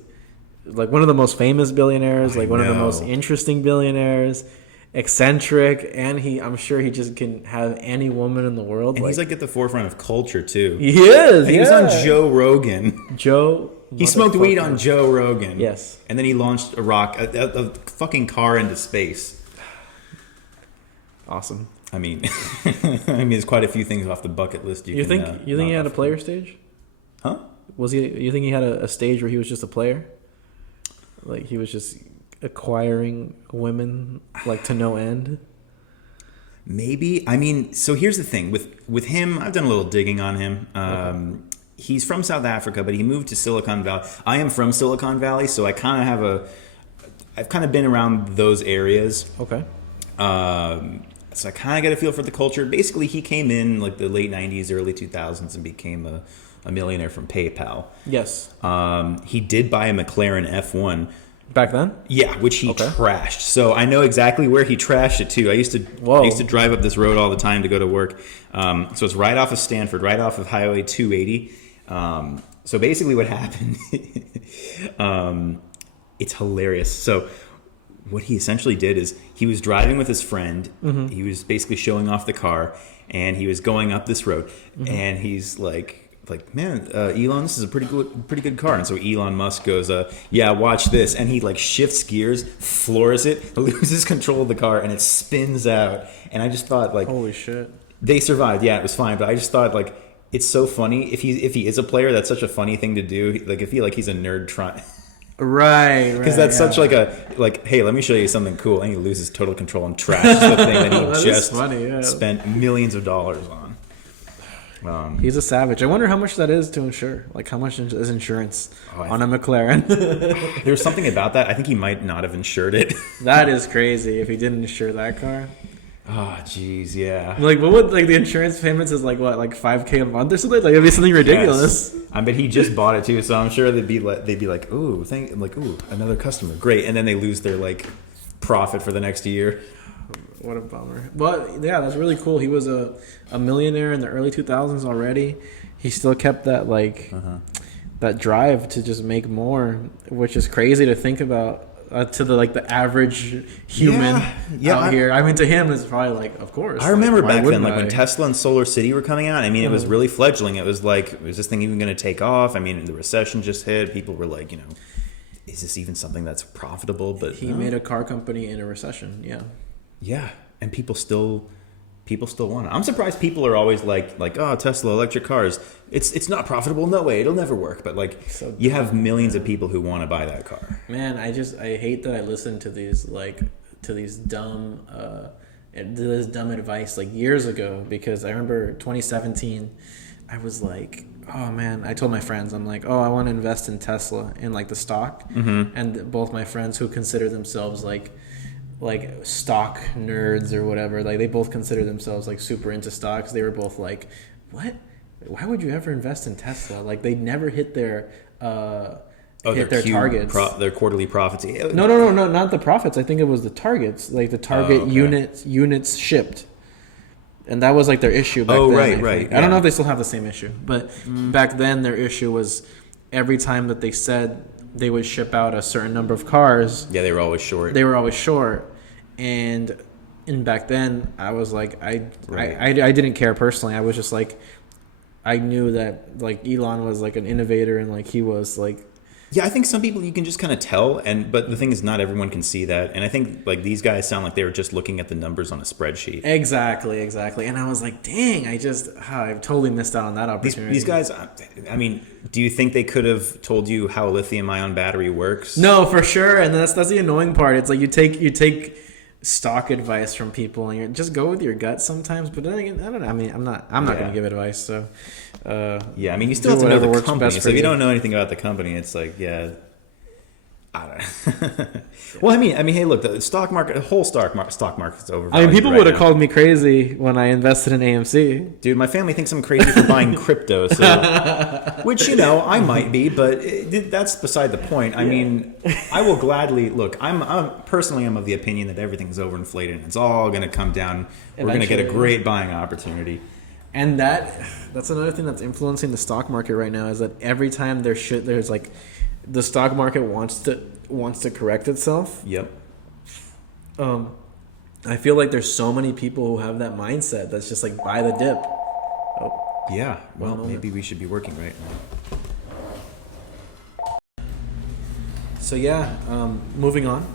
like, one of the most famous billionaires, like one of the most interesting billionaires, eccentric, and I'm sure he just can have any woman in the world. And he's, like, at the forefront of culture too. He is. He was on Joe Rogan. He smoked weed on Joe Rogan. Yes. And then he launched a fucking car into space. Awesome. I mean, there's quite a few things off the bucket list. You think he had a player stage? Huh? You think he had a stage where he was just a player? Like, he was just acquiring women, like, to no end? Maybe. I mean, so here's the thing. With him, I've done a little digging on him. Okay. He's from South Africa, but he moved to Silicon Valley. I am from Silicon Valley, so I kind of I've kind of been around those areas. Okay. So I kind of get a feel for the culture. Basically, he came in, like, the late 90s, early 2000s and became a millionaire from PayPal. Yes. He did buy a McLaren F1. Back then? Yeah, which he trashed. So I know exactly where he trashed it too. I used to drive up this road all the time to go to work. So it's right off of Stanford, right off of Highway 280. So basically what happened, it's hilarious. So what he essentially did is he was driving with his friend. Mm-hmm. He was basically showing off the car, and he was going up this road. Mm-hmm. And he's like, man, Elon, this is a pretty good car. And so Elon Musk goes, yeah, watch this. And he, like, shifts gears, floors it, loses control of the car, and it spins out. And I just thought, like, holy shit. They survived. Yeah, it was fine. But I just thought, like, it's so funny. If he is a player, that's such a funny thing to do. Like, I feel like he's a nerd trying. Right. Because that's such like hey, let me show you something cool. And he loses total control and trashes the thing that he just spent millions of dollars on. He's a savage. I wonder how much that is to insure. Like, how much is insurance on a McLaren? There's something about that. I think he might not have insured it. That is crazy if he didn't insure that car. Oh, jeez, yeah. Like, what would, like, the insurance payments is like, what, like $5,000 a month or something? Like, it'd be something ridiculous. Yes. I bet he just bought it too, so I'm sure they'd be like, ooh, another customer, great, and then they lose their, like, profit for the next year. What a bummer. But yeah, that's really cool. He was a millionaire in the early 2000s already. He still kept that, like, drive to just make more, which is crazy to think about. To the average human out here. I mean, to him, it's probably like, of course. I remember why back then, wouldn't like I? when Tesla and Solar City were coming out. I mean, it was really fledgling. It was like, is this thing even going to take off? I mean, the recession just hit. People were like, is this even something that's profitable? But He made a car company in a recession. Yeah. Yeah, and people still want it. I'm surprised people are always like, oh, Tesla electric cars. It's not profitable. No way, it'll never work. But you have millions of people who want to buy that car. Man, I hate that I listen to these dumb this dumb advice years ago, because I remember 2017, I was like, oh man, I told my friends, I'm like, oh, I want to invest in Tesla, in the stock. And both my friends who consider themselves like stock nerds or whatever, they both consider themselves super into stocks. They were both like, what? Why would you ever invest in Tesla? They never hit their their targets, their quarterly profits. No, not the profits. I think it was the targets, the target units shipped, and that was their issue back then. Right. I don't know if they still have the same issue, but back then their issue was every time that they said they would ship out a certain number of cars. Yeah, they were always short. And back then I was like, I didn't care personally. I was just I knew that Elon was an innovator, and he was Yeah, I think some people you can just kind of tell, but the thing is, not everyone can see that. And I think these guys sound like they were just looking at the numbers on a spreadsheet. Exactly. And I was like, dang, I've totally missed out on that opportunity. These guys, I mean, do you think they could have told you how a lithium-ion battery works? No, for sure. And that's the annoying part. It's you take stock advice from people, and you just go with your gut sometimes. But then again, I don't know. I mean, I'm not going to give advice. So yeah, I mean, you still have to know the company. So if you don't know anything about the company, it's I don't know. Well, I mean, hey, look, the stock market, the whole stock market's overvalued. I mean, people would have called me crazy when I invested in AMC. Dude, my family thinks I'm crazy for buying crypto, so which I might be, but that's beside the point. I mean, I will gladly look. I'm personally of the opinion that everything's overinflated and it's all going to come down. We're going to get a great buying opportunity. And that's another thing that's influencing the stock market right now, is that every time there's the stock market wants to correct itself. Yep. I feel like there's so many people who have that mindset that's just buy the dip. Oh. Yeah. Well, maybe we should be working right now. So yeah, moving on.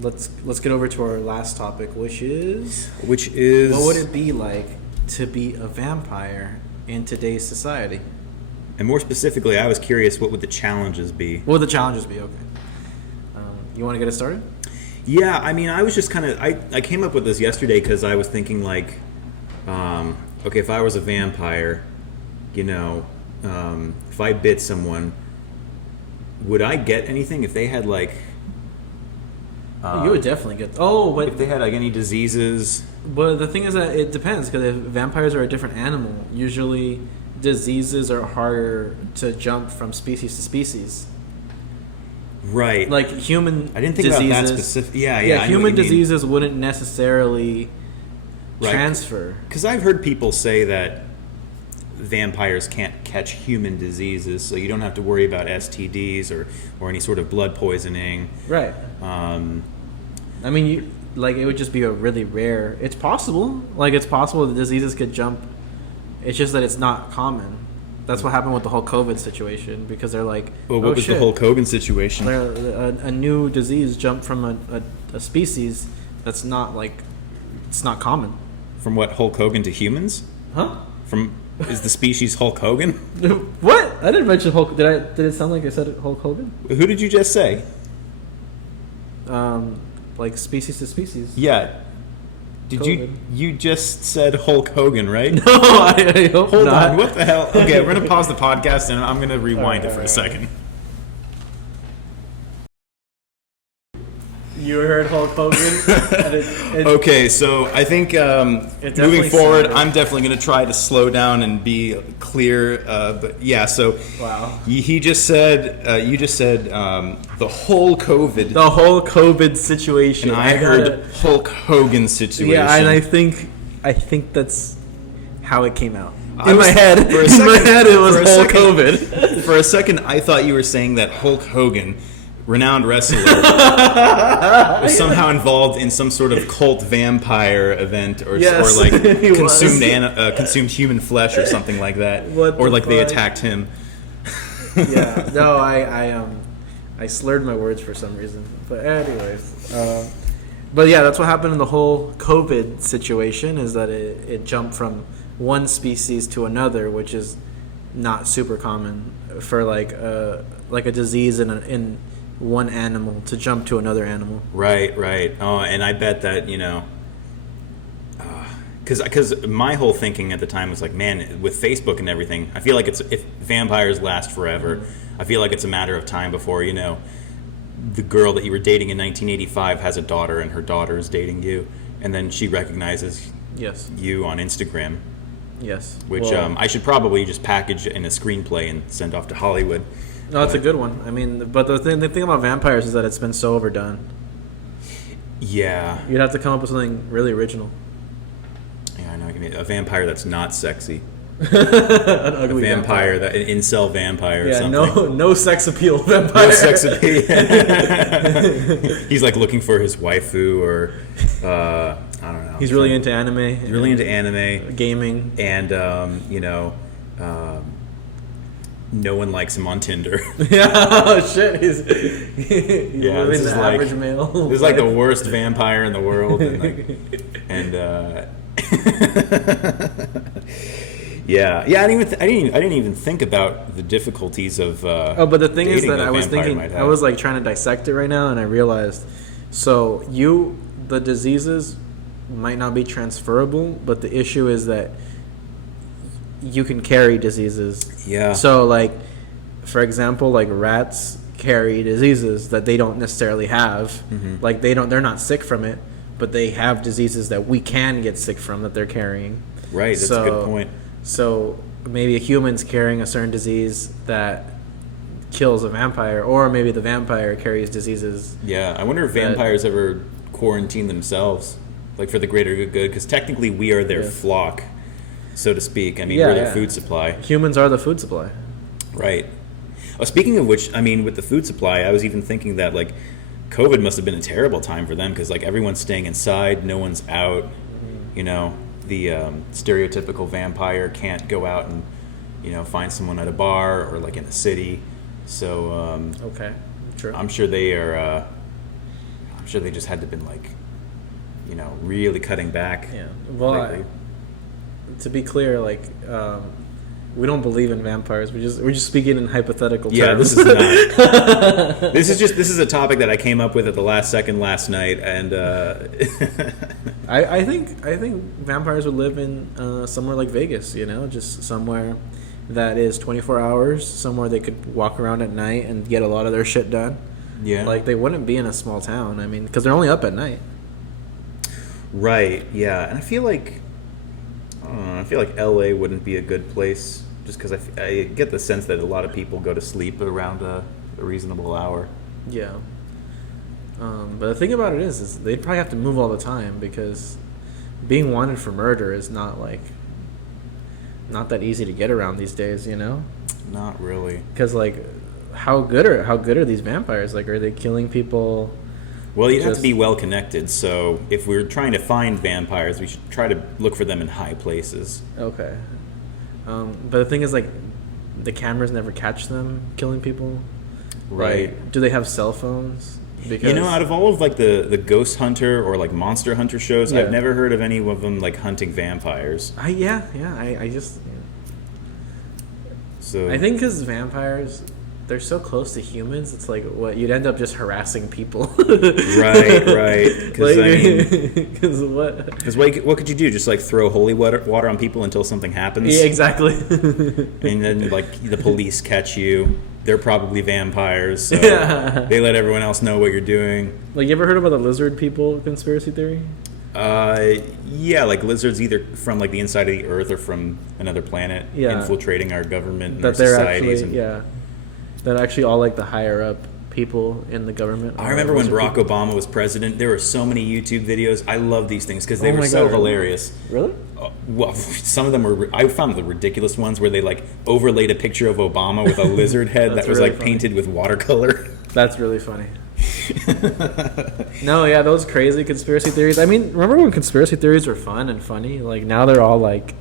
Let's get over to our last topic, which is what would it be like to be a vampire in today's society? And more specifically, I was curious, what would the challenges be? What would the challenges be? Okay. You want to get us started? Yeah, I mean, I was just kind of... I came up with this yesterday because I was thinking, okay, if I was a vampire, if I bit someone, would I get anything if they had, you would definitely get... Oh, but... If they had, any diseases... But the thing is that it depends, because vampires are a different animal. Usually... diseases are harder to jump from species to species. Right. Human I didn't think diseases, about that specific. Yeah. Human diseases wouldn't necessarily transfer. Because I've heard people say that vampires can't catch human diseases, so you don't have to worry about STDs or any sort of blood poisoning. Right. I mean, it would just be a really rare... It's possible. It's possible that diseases could jump. It's just that it's not common. That's what happened with the whole COVID situation, because they're like, well, what was the whole COVID situation? A new disease jumped from a species that's not it's not common. From what, Hulk Hogan to humans? Huh? Is the species Hulk Hogan? What? I didn't mention Hulk. Did it sound like I said Hulk Hogan? Who did you just say? Species to species. Yeah. You just said Hulk Hogan, right? No, I hope Hold not. on, what the hell? Okay, we're going to pause the podcast and I'm going to rewind it for a second. You heard Hulk Hogan? Okay, so I think moving forward, I'm definitely going to try to slow down and be clear. But yeah, so wow. He just said, you just said the whole COVID. The whole COVID situation. And I heard Hulk Hogan situation. Yeah, and I think that's how it came out. In my head, it was Hulk COVID. For a second, I thought you were saying that Hulk Hogan, renowned wrestler, was somehow involved in some sort of cult vampire event, or like consumed human flesh or something like that, or like they attacked him. Yeah, no, I slurred my words for some reason. But anyways, but yeah, that's what happened in the whole COVID situation, is that it jumped from one species to another, which is not super common for like a disease in one animal to jump to another animal. Right. Oh, and I bet that, because my whole thinking at the time was like, man, with Facebook and everything, I feel like if vampires last forever, I feel like it's a matter of time before, the girl that you were dating in 1985 has a daughter, and her daughter is dating you, and then she recognizes you on Instagram. Yes. Which I should probably just package in a screenplay and send off to Hollywood. No, that's a good one. I mean, but the thing about vampires is that it's been so overdone. Yeah. You'd have to come up with something really original. Yeah, I know what you mean. A vampire that's not sexy. An ugly vampire. An incel vampire or something. No sex appeal vampire. No sex appeal. He's like looking for his waifu, or I don't know. He's really into anime. He's really into anime. Gaming. And, no one likes him on Tinder. Yeah, oh shit. He's living the average male. This is like the worst vampire in the world. Yeah. I didn't even think about the difficulties of. But the thing is that I was thinking, I was like trying to dissect it right now, and I realized, so the diseases might not be transferable, but the issue is that you can carry diseases. Yeah. So like, for example, like rats carry diseases that they don't necessarily have. Mm-hmm. Like they're not sick from it, but they have diseases that we can get sick from that they're carrying. Right. That's a good point. So maybe a human's carrying a certain disease that kills a vampire, or maybe the vampire carries diseases. Yeah. I wonder if vampires ever quarantine themselves, like for the greater good, because technically we are their flock, so to speak. I mean, we're their food supply. Humans are the food supply. Right. Oh, speaking of which, I mean, with the food supply, I was even thinking that, like, COVID must have been a terrible time for them, because, like, everyone's staying inside, no one's out. The stereotypical vampire can't go out and, find someone at a bar or, like, in a city. So, okay, true. I'm sure they are, I'm sure they just had to been, like, really cutting back. Yeah. Well, to be clear, like, we don't believe in vampires. We're just speaking in hypothetical terms. Yeah, this is not. This is a topic that I came up with at the last second last night, and I think vampires would live in somewhere like Vegas. Just somewhere that is 24 hours, somewhere they could walk around at night and get a lot of their shit done. Yeah, like they wouldn't be in a small town. I mean, because they're only up at night. Right. Yeah, and I feel like LA wouldn't be a good place, just because I get the sense that a lot of people go to sleep around a reasonable hour. Yeah. But the thing about it is they'd probably have to move all the time, because being wanted for murder is not that easy to get around these days. Not really. Because like, how good are these vampires? Like, are they killing people? Well, you'd have to be well connected. So if we're trying to find vampires, we should try to look for them in high places. Okay. But the thing is, like, the cameras never catch them killing people. Right. Like, do they have cell phones? Because out of all of like the Ghost Hunter or like Monster Hunter shows, I've never heard of any of them like hunting vampires. I think because vampires, they're so close to humans, it's like you'd end up just harassing people. right. Because what could you do? Just like throw holy water on people until something happens? Yeah, exactly. And then like the police catch you. They're probably vampires, so they let everyone else know what you're doing. Like, you ever heard about the lizard people conspiracy theory? Yeah, like lizards either from like the inside of the earth or from another planet infiltrating our government and our societies. That actually all like the higher up people in the government. I remember when lizard Barack people. Obama was president, there were so many YouTube videos. I love these things because they Oh were my so God, hilarious. Really? Well, some of them were. I found the ridiculous ones where they like overlaid a picture of Obama with a lizard head that That's was really like funny. painted with watercolor. That's really funny. No, yeah, those crazy conspiracy theories. I mean, remember when conspiracy theories were fun and funny? Like now they're all like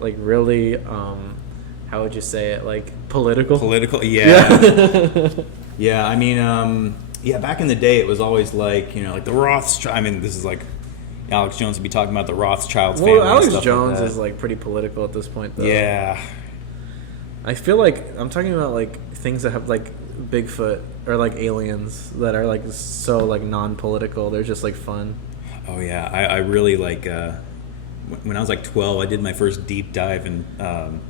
really, how would you say it? Like political. Political, yeah. Yeah. Yeah, I mean, yeah, back in the day, it was always like, like the Rothschild. I mean, this is like Alex Jones would be talking about the Rothschilds family. Well, and Alex stuff Jones like is like pretty political at this point, though. Yeah. I feel like I'm talking about like things that have like Bigfoot or like aliens that are like so like non-political. They're just like fun. Oh, yeah. I really like, when I was like 12, I did my first deep dive and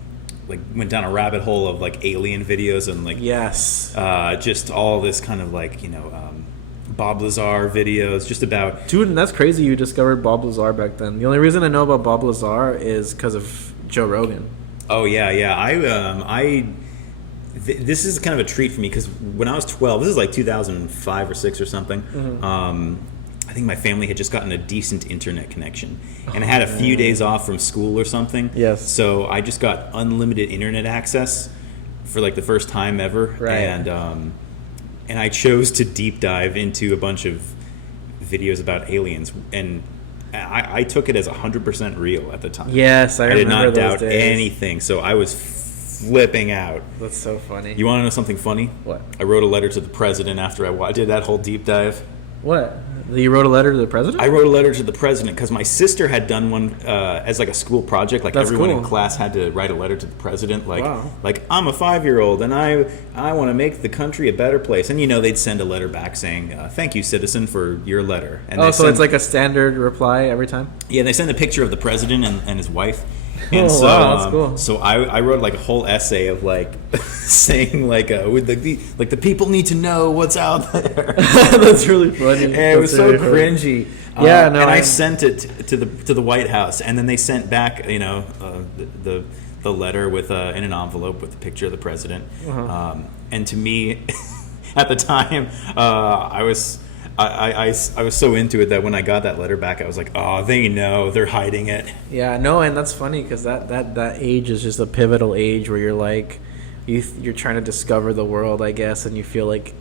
like went down a rabbit hole of like alien videos and like Yes. just all this kind of like, Bob Lazar videos just about. Dude, and that's crazy you discovered Bob Lazar back then. The only reason I know about Bob Lazar is because of Joe Rogan. Oh yeah, yeah. This is kind of a treat for me because when I was 12, this is like 2005 or 6 or something. Mm-hmm. I think my family had just gotten a decent internet connection, and I had a few days off from school or something. Yes. So I just got unlimited internet access for like the first time ever, Right. And I chose to deep dive into a bunch of videos about aliens, and I took it as 100% real at the time. Yes, I did remember not those doubt days. anything, so I was flipping out. That's so funny. You want to know something funny? What? I wrote a letter to the president after I did that whole deep dive. What? You wrote a letter to the president? I wrote a letter to the president because my sister had done one as like a school project. Like That's everyone in cool. class had to write a letter to the president. Like, Wow. like I'm a 5-year-old and I want to make the country a better place. And they'd send a letter back saying, "Thank you, citizen, for your letter." And Oh, they so send- it's like a standard reply every time? yeah, they send a picture of the president and his wife. Oh, So, wow, that's cool. So I wrote like a whole essay of like saying like with the people need to know what's out there. That's really funny. And it was That's so really funny. cringy. Yeah, no, and I I- sent it to the White House, and then they sent back, the letter with in an envelope with a picture of the president. Uh-huh. And to me, at the time, I was so into it that when I got that letter back, I was like, oh, they know, they're hiding it. Yeah, no, and that's funny because that age is just a pivotal age where you're like, you're trying to discover the world, I guess, and you feel like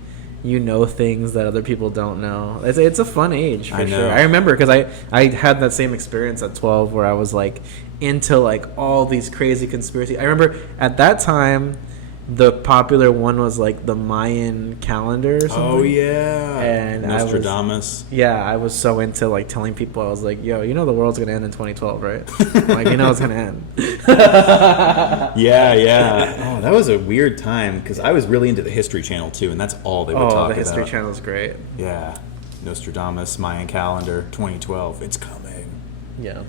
you know things that other people don't know. It's a fun age for I know. sure. I remember because I had that same experience at 12 where I was like into like all these crazy conspiracy. I remember at that time the popular one was like the Mayan calendar or something. Oh yeah, And Nostradamus. I was so into like telling people, I was like, yo, the world's gonna end in 2012, right? Like, it's gonna end. Yeah. Oh, that was a weird time because I was really into the History Channel too, and that's all they would talk Oh, about. the History Channel is great. Yeah, Nostradamus, Mayan calendar, 2012. It's coming. Yeah.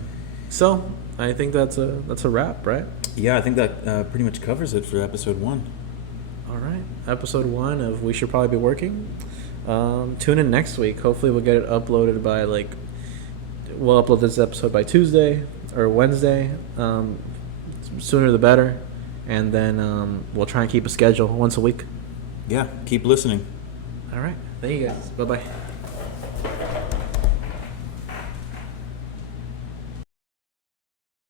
So I think that's a wrap, right? Yeah, I think that pretty much covers it for episode 1. All right. Episode 1 of We Should Probably Be Working. Tune in next week. Hopefully we'll get it uploaded by we'll upload this episode by Tuesday or Wednesday. Sooner the better. And then we'll try and keep a schedule once a week. Yeah, keep listening. All right. Thank you guys. Bye-bye.